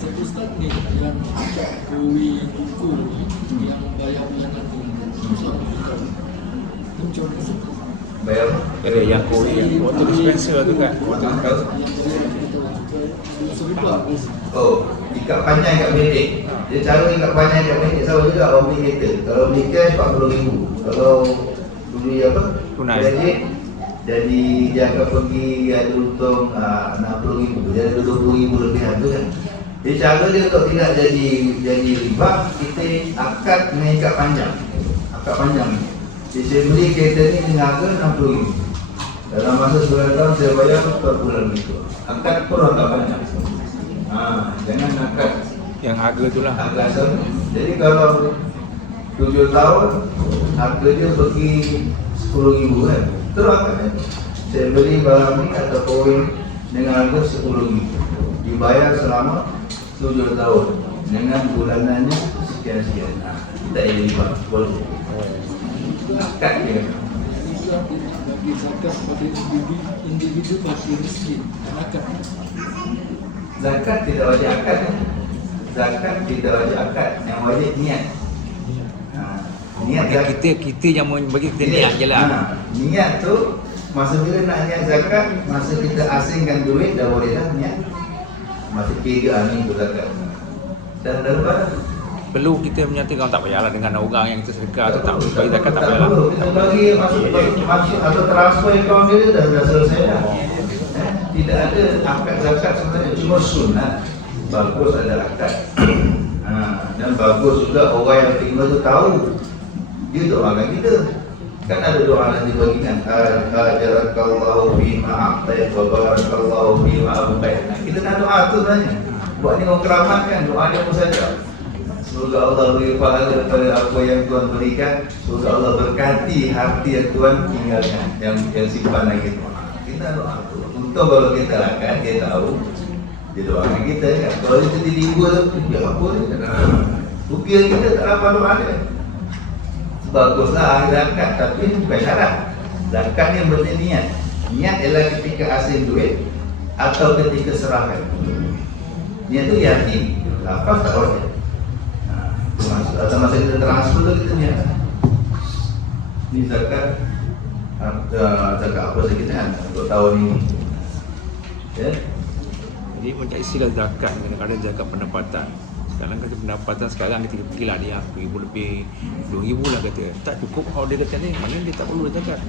Satu Ustaz ni yang kuih yang buku yang bayar bulanan tu muncul ke situ. Bayar apa? Ada yang kuih yang water dispenser tu kan? Oh, ikat panjang ikat pendek. Dia cara ikat panjang ikat pendek sama juga orang beli kereta. Kalau beli cash RM40,000. Kalau beli apa? Tunai. Jadi dia akan pergi ada untung RM60,000. Dia ada RM20,000 lebihan tu kan. Jadi cara dia untuk tidak jadi riba, kita akad dengan ikat panjang. akad panjang. Jadi saya beli kereta ni dengan harga RM60,000. Dalam masa 9 tahun saya bayar per bulan itu. Akad pun akad panjang. Jangan akad Yang harga tu lah. harga sama. Jadi kalau 7 tahun harga dia pergi RM10,000 kan. Terus akadnya. Saya beli barang ni atau koin dengan harga RM10,000. Dibayar selama 7 tahun dengan bulanannya sekian-sekian. Kita ini boleh. Akad dia. Islam tidak bagi zakat pada individu masih miskin. Akad. Zakat tidak wajib akad. Zakat tidak wajib akad. Yang wajib niat. Niat zakat. Kita yang mau bagi kita niat je lah. Niat tu masa bila nak niat zakat, masa kita asingkan duit dah boleh dah niat. Masa kira ni tu zakat. Dan daripada Perlu kita menyatakan tak payahlah dengan orang yang kita sedekah tu tak perlu bagi zakat tak payahlah. perlu. Kita bagi masuk atau transfer akaun dia dah selesai dah. Tidak ada akad zakat sebenarnya, cuma sunat. Bagus ada akad. Dan bagus juga orang yang terima tu tahu. Dia doakan kita. Kan ada doa nanti bagikan. Ajarakallahu bima a'tait wa barakallahu bima abqait. Kita nak doa tu sebenarnya. Buat ni orang keramat kan, doa dia pun saja. Semoga Allah beri pahala pada apa yang Tuhan berikan. Semoga Allah berkati harta yang Tuhan tinggalkan, yang simpan lagi tu. Kita doa tu. Untuk kalau kita lakukan, dia tahu. Dia doakan kita kan. Kalau dia tiba-tiba tu, dia apa dia? Rupiah kita tak dapat doa dia. Baguslah zakat, tapi bukan syarat. Zakat ni berarti niat. Niat ialah ketika asing duit atau ketika serahkan. Niat tu yakin. Lafaz tak wajib. Atau masa kita transfer tu kita niat. Ni zakat apa saja kita kan untuk tahun ini. Ya. Jadi macam istilah zakat kadang-kadang zakat pendapatan. Sekarang kata pendapatan sekarang kita pergilah dia RM1,000 lebih, RM2,000 lah kata. Tak cukup kalau dia kata ni, mana dia tak perlu zakat.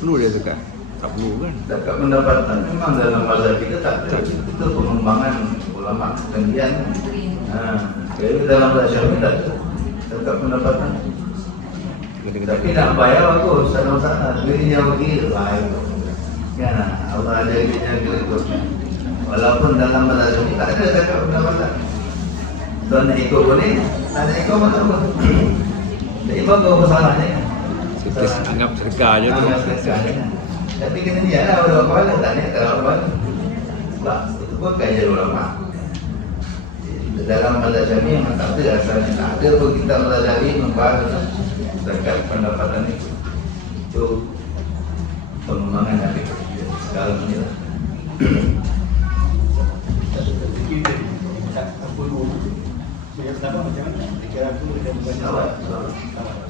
Perlu dia zakat. Tak perlu kan. Zakat pendapatan memang dalam mazhab kita tak ada. Itu pengembangan ulama kemudian. Jadi dalam mazhab kita tak ada zakat pendapatan. Tapi nak bayar bagus, sana-sana. Duitnya begitu lah itu. Kan Allah ada duitnya begitu. Walaupun dalam mazhab kita tak ada zakat pendapatan. Tuan nak ikut boleh, tak nak ikut pun tak apa. Jadi bagus masalahnya. Kita anggap sedekah je tu. Anggap sedekah je. Tapi kena niat lah orang pahala tak niat tak apa. Sebab itu pun kajian ulama. Dalam mazhab Syafi'i memang tak ada asalnya. Tak ada pun kita mazhab Syafi'i membahas zakat pendapatan itu. Itu pengembangan Nabi sekarang ni lah.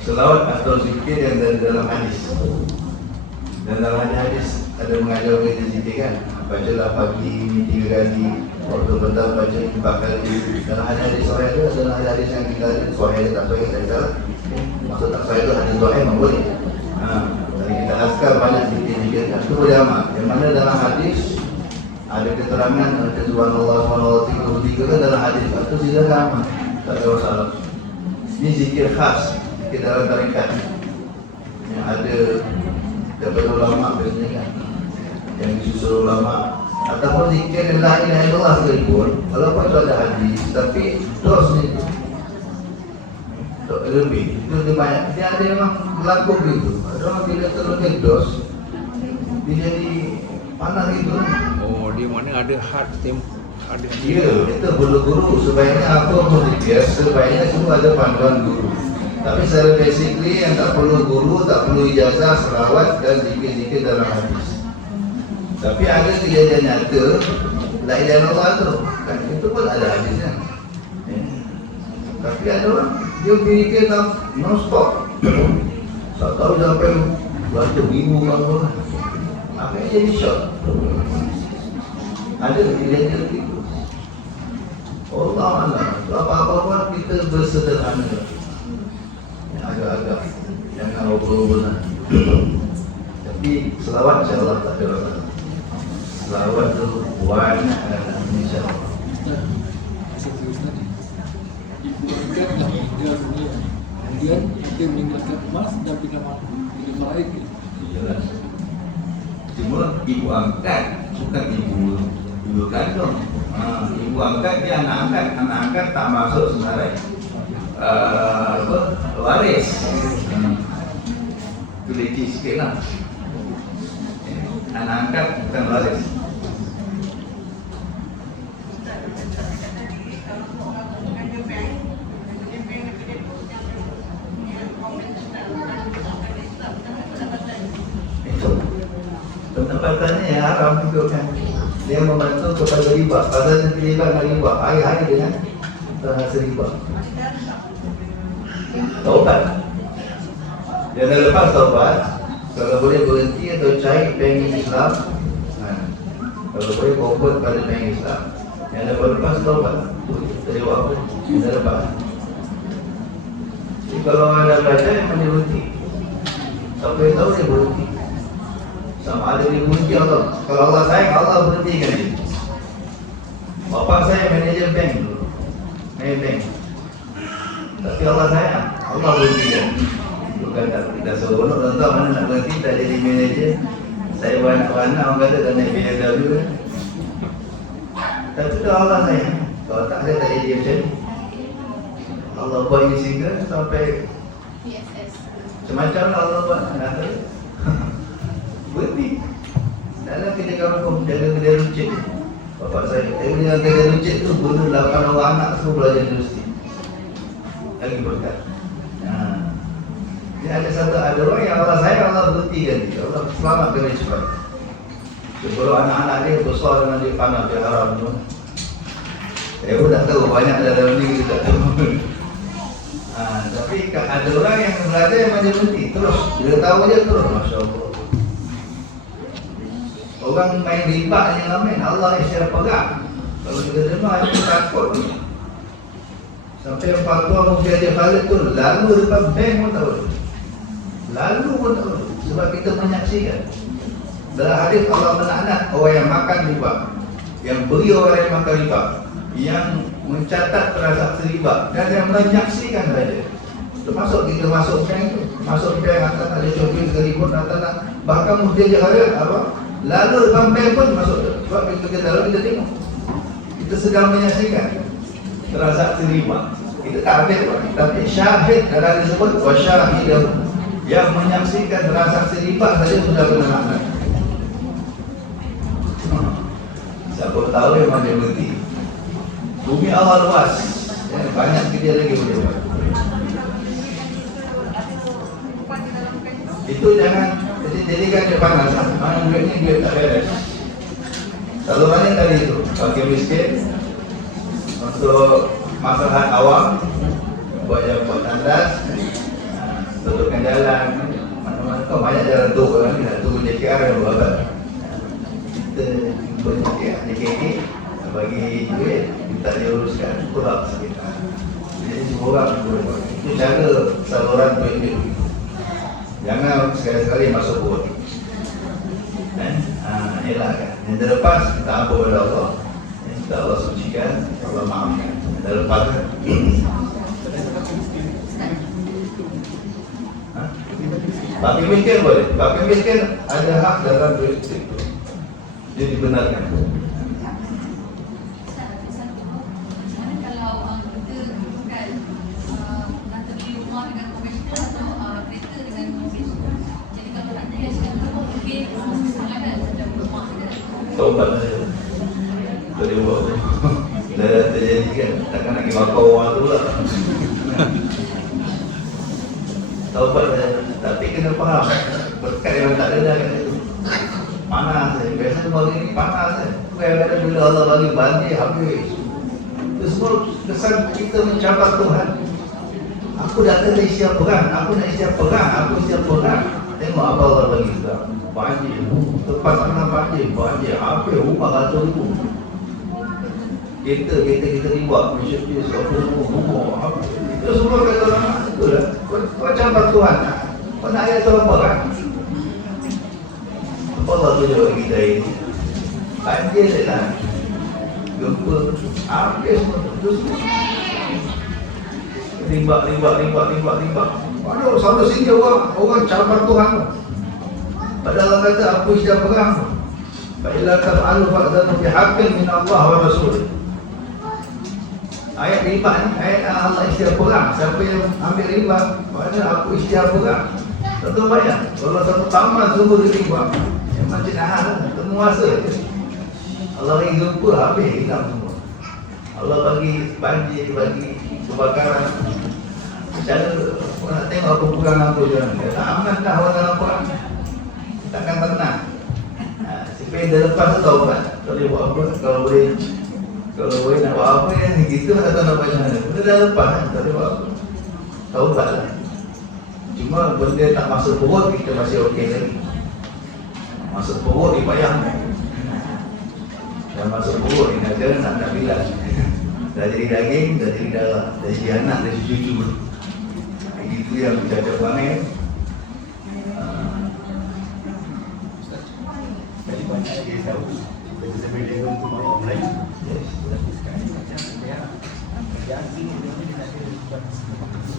Selawat atau zikir yang dalam hadis. Dan dalam hadis ada mengajar kita zikir kan. Bacalah pagi ini 3 kali, waktu petang baca 4 kali. Dalam hadis sahih itu adalah hadis yang kita sahih tak sahih tak salah. Maksud tak sahih itu hadis sahih memang boleh. Jadi kita askar banyak zikir-zikir itu boleh amal. Yang mana dalam hadis ada keterangan Subhanallah Subhanallah 33 kan dalam hadis itu silakan amal. Tak ada masalah. Ini zikir khas, zikir dalam tarekat yang ada daripada ulama biasanya kan, yang disusul ulama ataupun zikir la ilaha illallah sekalipun, walaupun itu ada hadis, tapi dos ni lebih itu dia banyak. Dia ada memang berlaku gitu. Ada orang bila terlebih dos, dia jadi panas gitu. Oh, di mana ada had ada Ya, itu guru-guru sebaiknya apa pun zikir, sebaiknya semua ada panduan guru. Tapi secara basically yang tak perlu guru, tak perlu ijazah, selawat dan zikir-zikir dalam hadis. Tapi ada kejadian nyata, la ilaha illallah tu, kan itu pun ada hadisnya. Tapi ada orang dia zikir non stop. Tak tahu sampai baca minggu kan. Akhirnya jadi shock. Ada kejadian itu. Allah Allah, apa-apa pun kita bersederhana. Agak-agak jangan over-over. Tapi selawat insya-Allah tak ada masalah. Selawat tu banyak insya-Allah. Seterusnya ibu angkat dah meninggal dunia. Kemudian mereka meninggalkan emas dan pinjaman baik. Jelas. Cuma ibu angkat bukan ibu kandung. Ibu angkat dia anak angkat tak masuk sebenarnya waris. Itu leceh sikit lah. Anak angkat bukan waris. Pendapatannya yang haram juga kan. Dia membantu kepada riba. Pasal nanti riba dengan riba. Hari-hari dengan bahasa riba. Taubat. Jangan lepas taubat. Kalau boleh berhenti atau cari bank Islam. Kalau boleh fokus pada bank Islam. Yang lepas taubat. Dari waktu. Yang lepas. Jadi kalau ada baca memang dia berhenti. Sampai tahu dia berhenti. Sama ada dia berhenti Allah. Kalau Allah sayang, Allah berhentikan dia. Bapak saya manajer bank dulu. Manajer bank. Tapi Allah sayang, Allah berhentikan. Bukan tak seronok tuan-tuan mana nak berhenti tak jadi manajer. Saya beranak-beranak orang kata tak naik BMW. Tapi dah Allah sayang. Kalau tak saya tak jadi macam ni. Allah buat ini sehingga sampai semacam Allah buat kata berhenti dalam kedai kampung, jaga kedai runcit. Bapak saya dengan kedai runcit tu guna 8 orang anak semua belajar universiti. Lagi berkat. Jadi ada orang yang Allah sayang, Allah berhentikan dia. Allah selamatkan dia cepat. Sebelum anak-anak dia besar dengan dia panas, dia haram semua. Saya pun tak tahu, banyak dalam ni kita tak tahu. Tapi ada orang yang belajar yang macam berhenti terus. Bila tahu je terus, Masya Allah. Orang main riba yang amin, Allah yang secara pegang. Kalau kita dengar, kita takut. Sampai fatwa mufti Haji Khalid tu lalu depan bank pun tahu. Lalu pun tahu. Sebab kita menyaksikan. Dalam hadis Allah melaknat orang yang makan riba, yang beri orang yang makan riba, yang mencatat transaksi riba dan yang menyaksikan saja. Termasuk kita masuk bank tu, masuk bank atas ada shopping sekalipun atas bahkan mufti Haji Khalid apa? Lalu depan bank pun masuk. Sebab kita dalam kita tengok. Kita sedang menyaksikan transaksi riba. Kita tak ambil pun. Tapi syahid dalam disebut wasyahidahu, yang menyaksikan transaksi riba saja sudah kena laknat. Siapa tahu yang mana berhenti. Bumi Allah luas. Banyak kerja lagi boleh buat. Itu jangan jadikan dia panas. Mana duit ni duit tak beres. Salurannya tadi itu bagi miskin untuk masalah awam, buat yang buat tandas, tutupkan jalan. Mana-mana kau banyak jalan tu kan, nak tunggu JKR yang buat apa? Kita JKK bagi duit, kita diuruskan kurang sikit. Jadi semua orang boleh buat. Itu cara saluran duit. Jangan sekali-sekali masuk buat. Ialah kan. Yang terlepas kita ampun kepada Allah. Kita Allah sucikan, Allah maafkan. Yang terlepas kan. Baki miskin boleh. Baki miskin ada hak dalam duit itu. Dia dibenarkan. Taubat saja. Dari bawah dah terjadi kan. Takkan nak pergi makan orang tu lah. Taubat saja. Tapi kena faham berkat yang tak ada dah kat situ. Panas saja. Biasanya bagi ni panas saja. Kadang-kadang bila Allah bagi banjir habis. Itu semua kesan kita mencabar Tuhan. Aku datang dari siap perang. Aku nak siap perang. Aku siap perang. Tengok apa Allah bagi kita. Banjir, tempat sana banjir, hampir rumah ratus-ribu. Kereta kita dibuat, Mercedes, rumah, hampir. Itu semua kata orang, itulah. Kau cabar Tuhan, kau nak ayat tahu apa kan? Apa Allah tunjuk kita ini? Banjir je lah. Gempa, hampir semua. Itu semua. Rimbak. Ada sana sini orang cabar Tuhan. Padahal kata aku istilah perang. Fa'ila taf'alu fa'adhanu bihaqqin min Allah wa Rasul. Ayat 5 ni ayat Allah istilah perang. Siapa yang ambil riba, maknanya aku istilah perang. Tentu banyak. Kalau satu taman sungguh riba, yang macam nahan penguasa. Allah bagi gempa habis hilang semua. Allah bagi banjir, bagi kebakaran. Cara nak tengok apa perang apa je. Tak aman dah orang dalam perang. Takkan tenang. Siapa yang dah lepas tu tahu kan? Kalau dia buat apa, kalau boleh nak buat apa yang kita tak tahu nak buat macam mana. Benda dah lepas kan, tak boleh buat apa. Taubat lah. Cuma benda tak masuk perut, kita masih okey lagi. Masuk perut ni payah. Dan masuk perut ni nak bilas. Dah jadi daging, dah jadi darah, dah jadi anak, dah jadi cucu. Itu yang mencacat perangai. Jadi banyak dia tahu. Sebab dia untuk orang lain.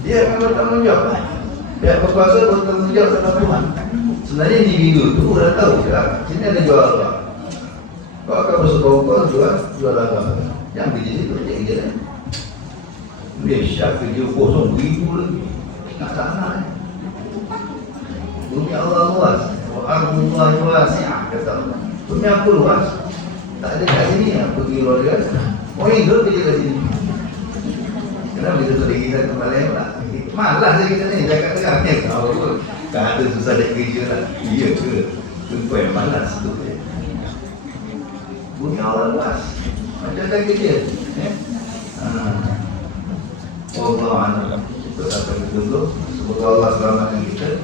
Dia akan bertanggungjawab. Pihak berkuasa bertanggungjawab kepada Tuhan. Sebenarnya individu tu dah tahu dah. Sini ada jual apa. Kau akan bersekongkol jual apa. Yang kerja situ dia kerja kan. Malaysia kerja kosong ribu lagi. Tak sana. Bumi Allah luas. Wa wasi'ah kata Allah. Bumi aku luas. Tak ada kat sini yang pergi luar biasa. Orang hidup kerja kat sini. Kenapa kita tak kita kembali pula? Malas je kita ni cakap terang ni. Tahu apa? Tak ada susah dia kerja lah. Iya ke? Tempat yang malas tu. Bumi Allah luas. Macam tak kerja. Allah kita akan berdoa. Semoga Allah selamatkan kita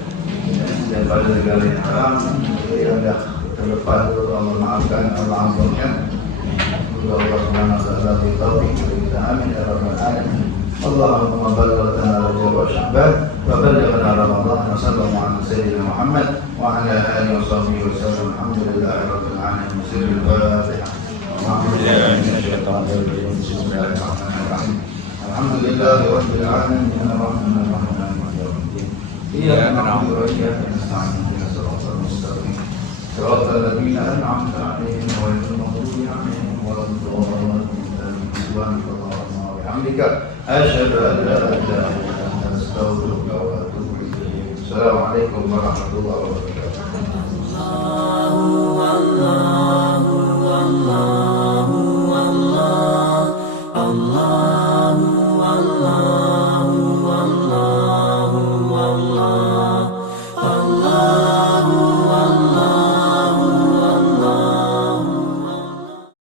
daripada negara yang haram yang dah terlepas. Allah maafkan, Allah ampunkan. Semoga Allah Subhanahu wa taala bertaufik kita. Amin ya rabbal alamin. Allahumma ballighna rajab sya'ban wa ballighna ramadan wa sallallahu ala sayyidina Muhammad wa ala alihi wa sahbihi wa sallam. Alhamdulillahi rabbil alamin. Sirrul Fatiha. Bismillahirrahmanirrahim. Alhamdulillahi rabbil alamin. Ar-Rahmanir Rahim. Iyyaka na'budu wa iyyaka nasta'in. Ihdinas siratal mustaqim. Siratal ladzina an'amta 'alaihim ghairil maghdubi 'alaihim waladdallin. Subhanakallahumma wa bihamdika asyhadu an la ilaha illa anta astaghfiruka wa atubu ilaik. Assalamualaikum warahmatullahi wabarakatuh.